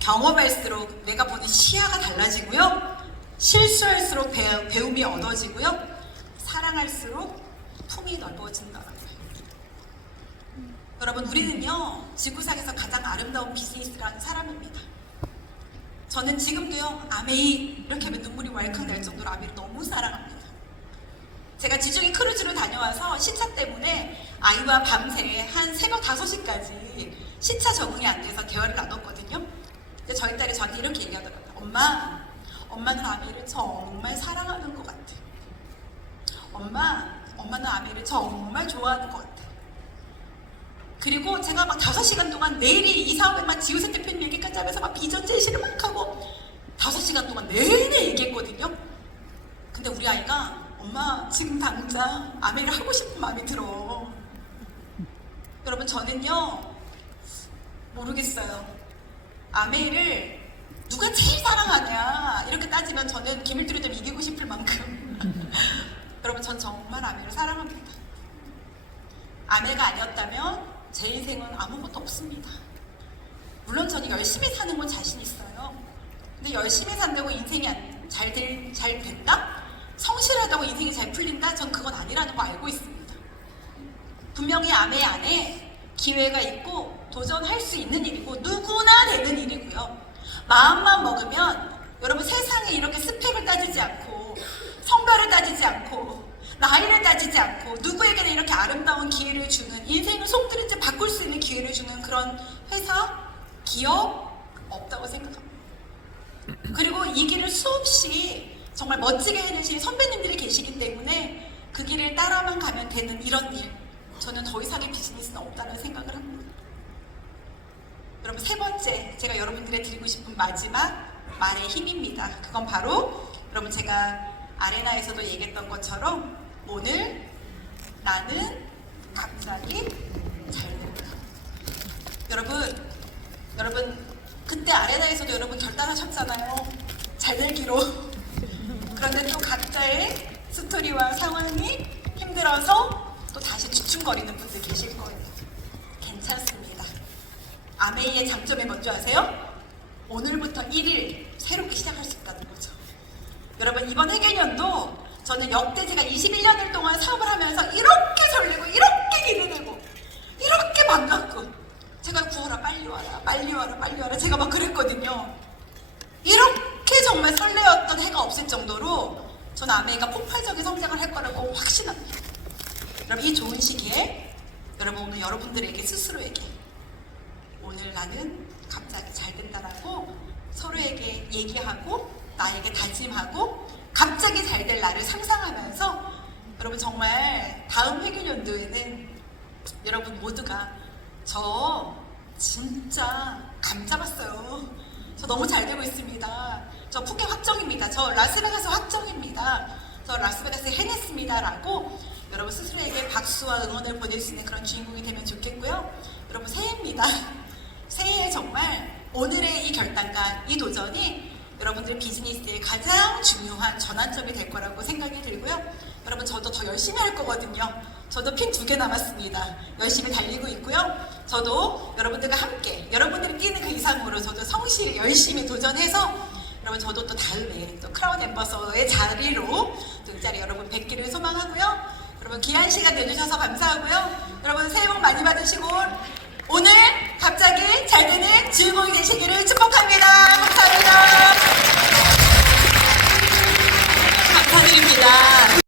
경험할수록 내가 보는 시야가 달라지고요. 실수할수록 배움이 얻어지고요. 사랑할수록 품이 넓어진다는 거예요. 여러분 우리는요, 지구상에서 가장 아름다운 비즈니스를 하는 사람입니다. 저는 지금도요, 아메이 이렇게 하면 눈물이 왈칵 날 정도로 아메이를 너무 사랑합니다. 제가 지중해 크루즈로 다녀와서 시차 때문에 아이와 밤새 한 새벽 5시까지 시차 적응이 안 돼서 대화를 나눴거든요. 근데 저희 딸이 저한테 이렇게 얘기하더라고요. 엄마는 아메이를 정말 사랑하는 것 같아. 엄마는 아메이를 정말 좋아하는 것 같아. 그리고 제가 막 5시간 동안 내일이 이 사업에 막 지우세 대표님 얘기까지 하면서 막 비전 제시를 막 하고 5시간 동안 내내 얘기했거든요. 근데 우리 아이가 엄마 지금 당장 아메이를 하고 싶은 마음이 들어. 여러분 저는요 모르겠어요. 아메이를 누가 제일 사랑하냐 이렇게 따지면 저는 김일두를 좀 이기고 싶을 만큼 여러분 전 정말 아메이를 사랑합니다. 아메이가 아니었다면 제 인생은 아무것도 없습니다. 물론 저는 열심히 사는 건 자신 있어요. 근데 열심히 산다고 인생이 잘 된다? 성실하다고 인생이 잘 풀린다? 전 그건 아니라는 거 알고 있습니다. 분명히 아메이 안에 기회가 있고 도전할 수 있는 일이고 누구나 되는 일이고요. 마음만 먹으면 여러분 세상에 이렇게 스펙을 따지지 않고 성별을 따지지 않고 나이를 따지지 않고 누구에게나 이렇게 아름다운 기회를 주는, 인생을 속들인지 바꿀 수 있는 기회를 주는 그런 회사, 기업 없다고 생각합니다. 그리고 이 길을 수없이 정말 멋지게 해내신 선배님들이 계시기 때문에 그 길을 따라만 가면 되는 이런 일, 저는 더 이상의 비즈니스는 없다는 생각을 합니다. 여러분 세 번째, 제가 여러분들에 드리고 싶은 마지막 말의 힘입니다. 그건 바로 여러분 제가 아레나에서도 얘기했던 것처럼 오늘 나는 갑자기 잘 된다. 여러분 그때 아레나에서도 여러분 결단하셨잖아요. 잘 되기로. 그런데 또 각자의 스토리와 상황이 힘들어서 또 다시 주춤거리는 분들 계실 거예요. 괜찮습니다. 아메이의 장점이 뭔지 아세요? 오늘부터 1일 새롭게 시작할 수 있다는 거죠. 여러분 이번 해결년도 저는 역대 제가 21년을 동안 사업을 하면서 이렇게 설레고 이렇게 기대되고 이렇게 반갑고 제가 9월아 빨리 와라 빨리 와라 빨리 와라 제가 막 그랬거든요. 이렇게 정말 설레었던 해가 없을 정도로 저는 아메이가 폭발적인 성장을 할 거라고 확신합니다. 여러분 이 좋은 시기에 여러분 오늘 여러분들에게 스스로에게 오늘 나는 갑자기 잘 된다라고 서로에게 얘기하고 나에게 다짐하고 갑자기 잘 될 나를 상상하면서 여러분 정말 다음 회계년도에는 여러분 모두가 저 진짜 감 잡았어요. 저 너무 잘 되고 있습니다. 저 푸켓 확정입니다. 저 라스베가스 확정입니다. 저 라스베가스에 해냈습니다. 라고 여러분 스스로에게 박수와 응원을 보낼 수 있는 그런 주인공이 되면 좋겠고요. 여러분 새해입니다. 새해에 정말 오늘의 이 결단과 이 도전이 여러분들 비즈니스의 가장 중요한 전환점이 될 거라고 생각이 들고요. 여러분 저도 더 열심히 할 거거든요. 저도 핀 2개 남았습니다. 열심히 달리고 있고요. 저도 여러분들과 함께 여러분들이 뛰는 그 이상으로 저도 성실히 열심히 도전해서 여러분 저도 또 다음에 또 크라운 앰버서의 자리로 또 이 자리 여러분 뵙기를 소망하고요. 여러분 귀한 시간 내주셔서 감사하고요. 여러분 새해 복 많이 받으시고 오늘 갑자기 잘 되는 주인공이 되시기를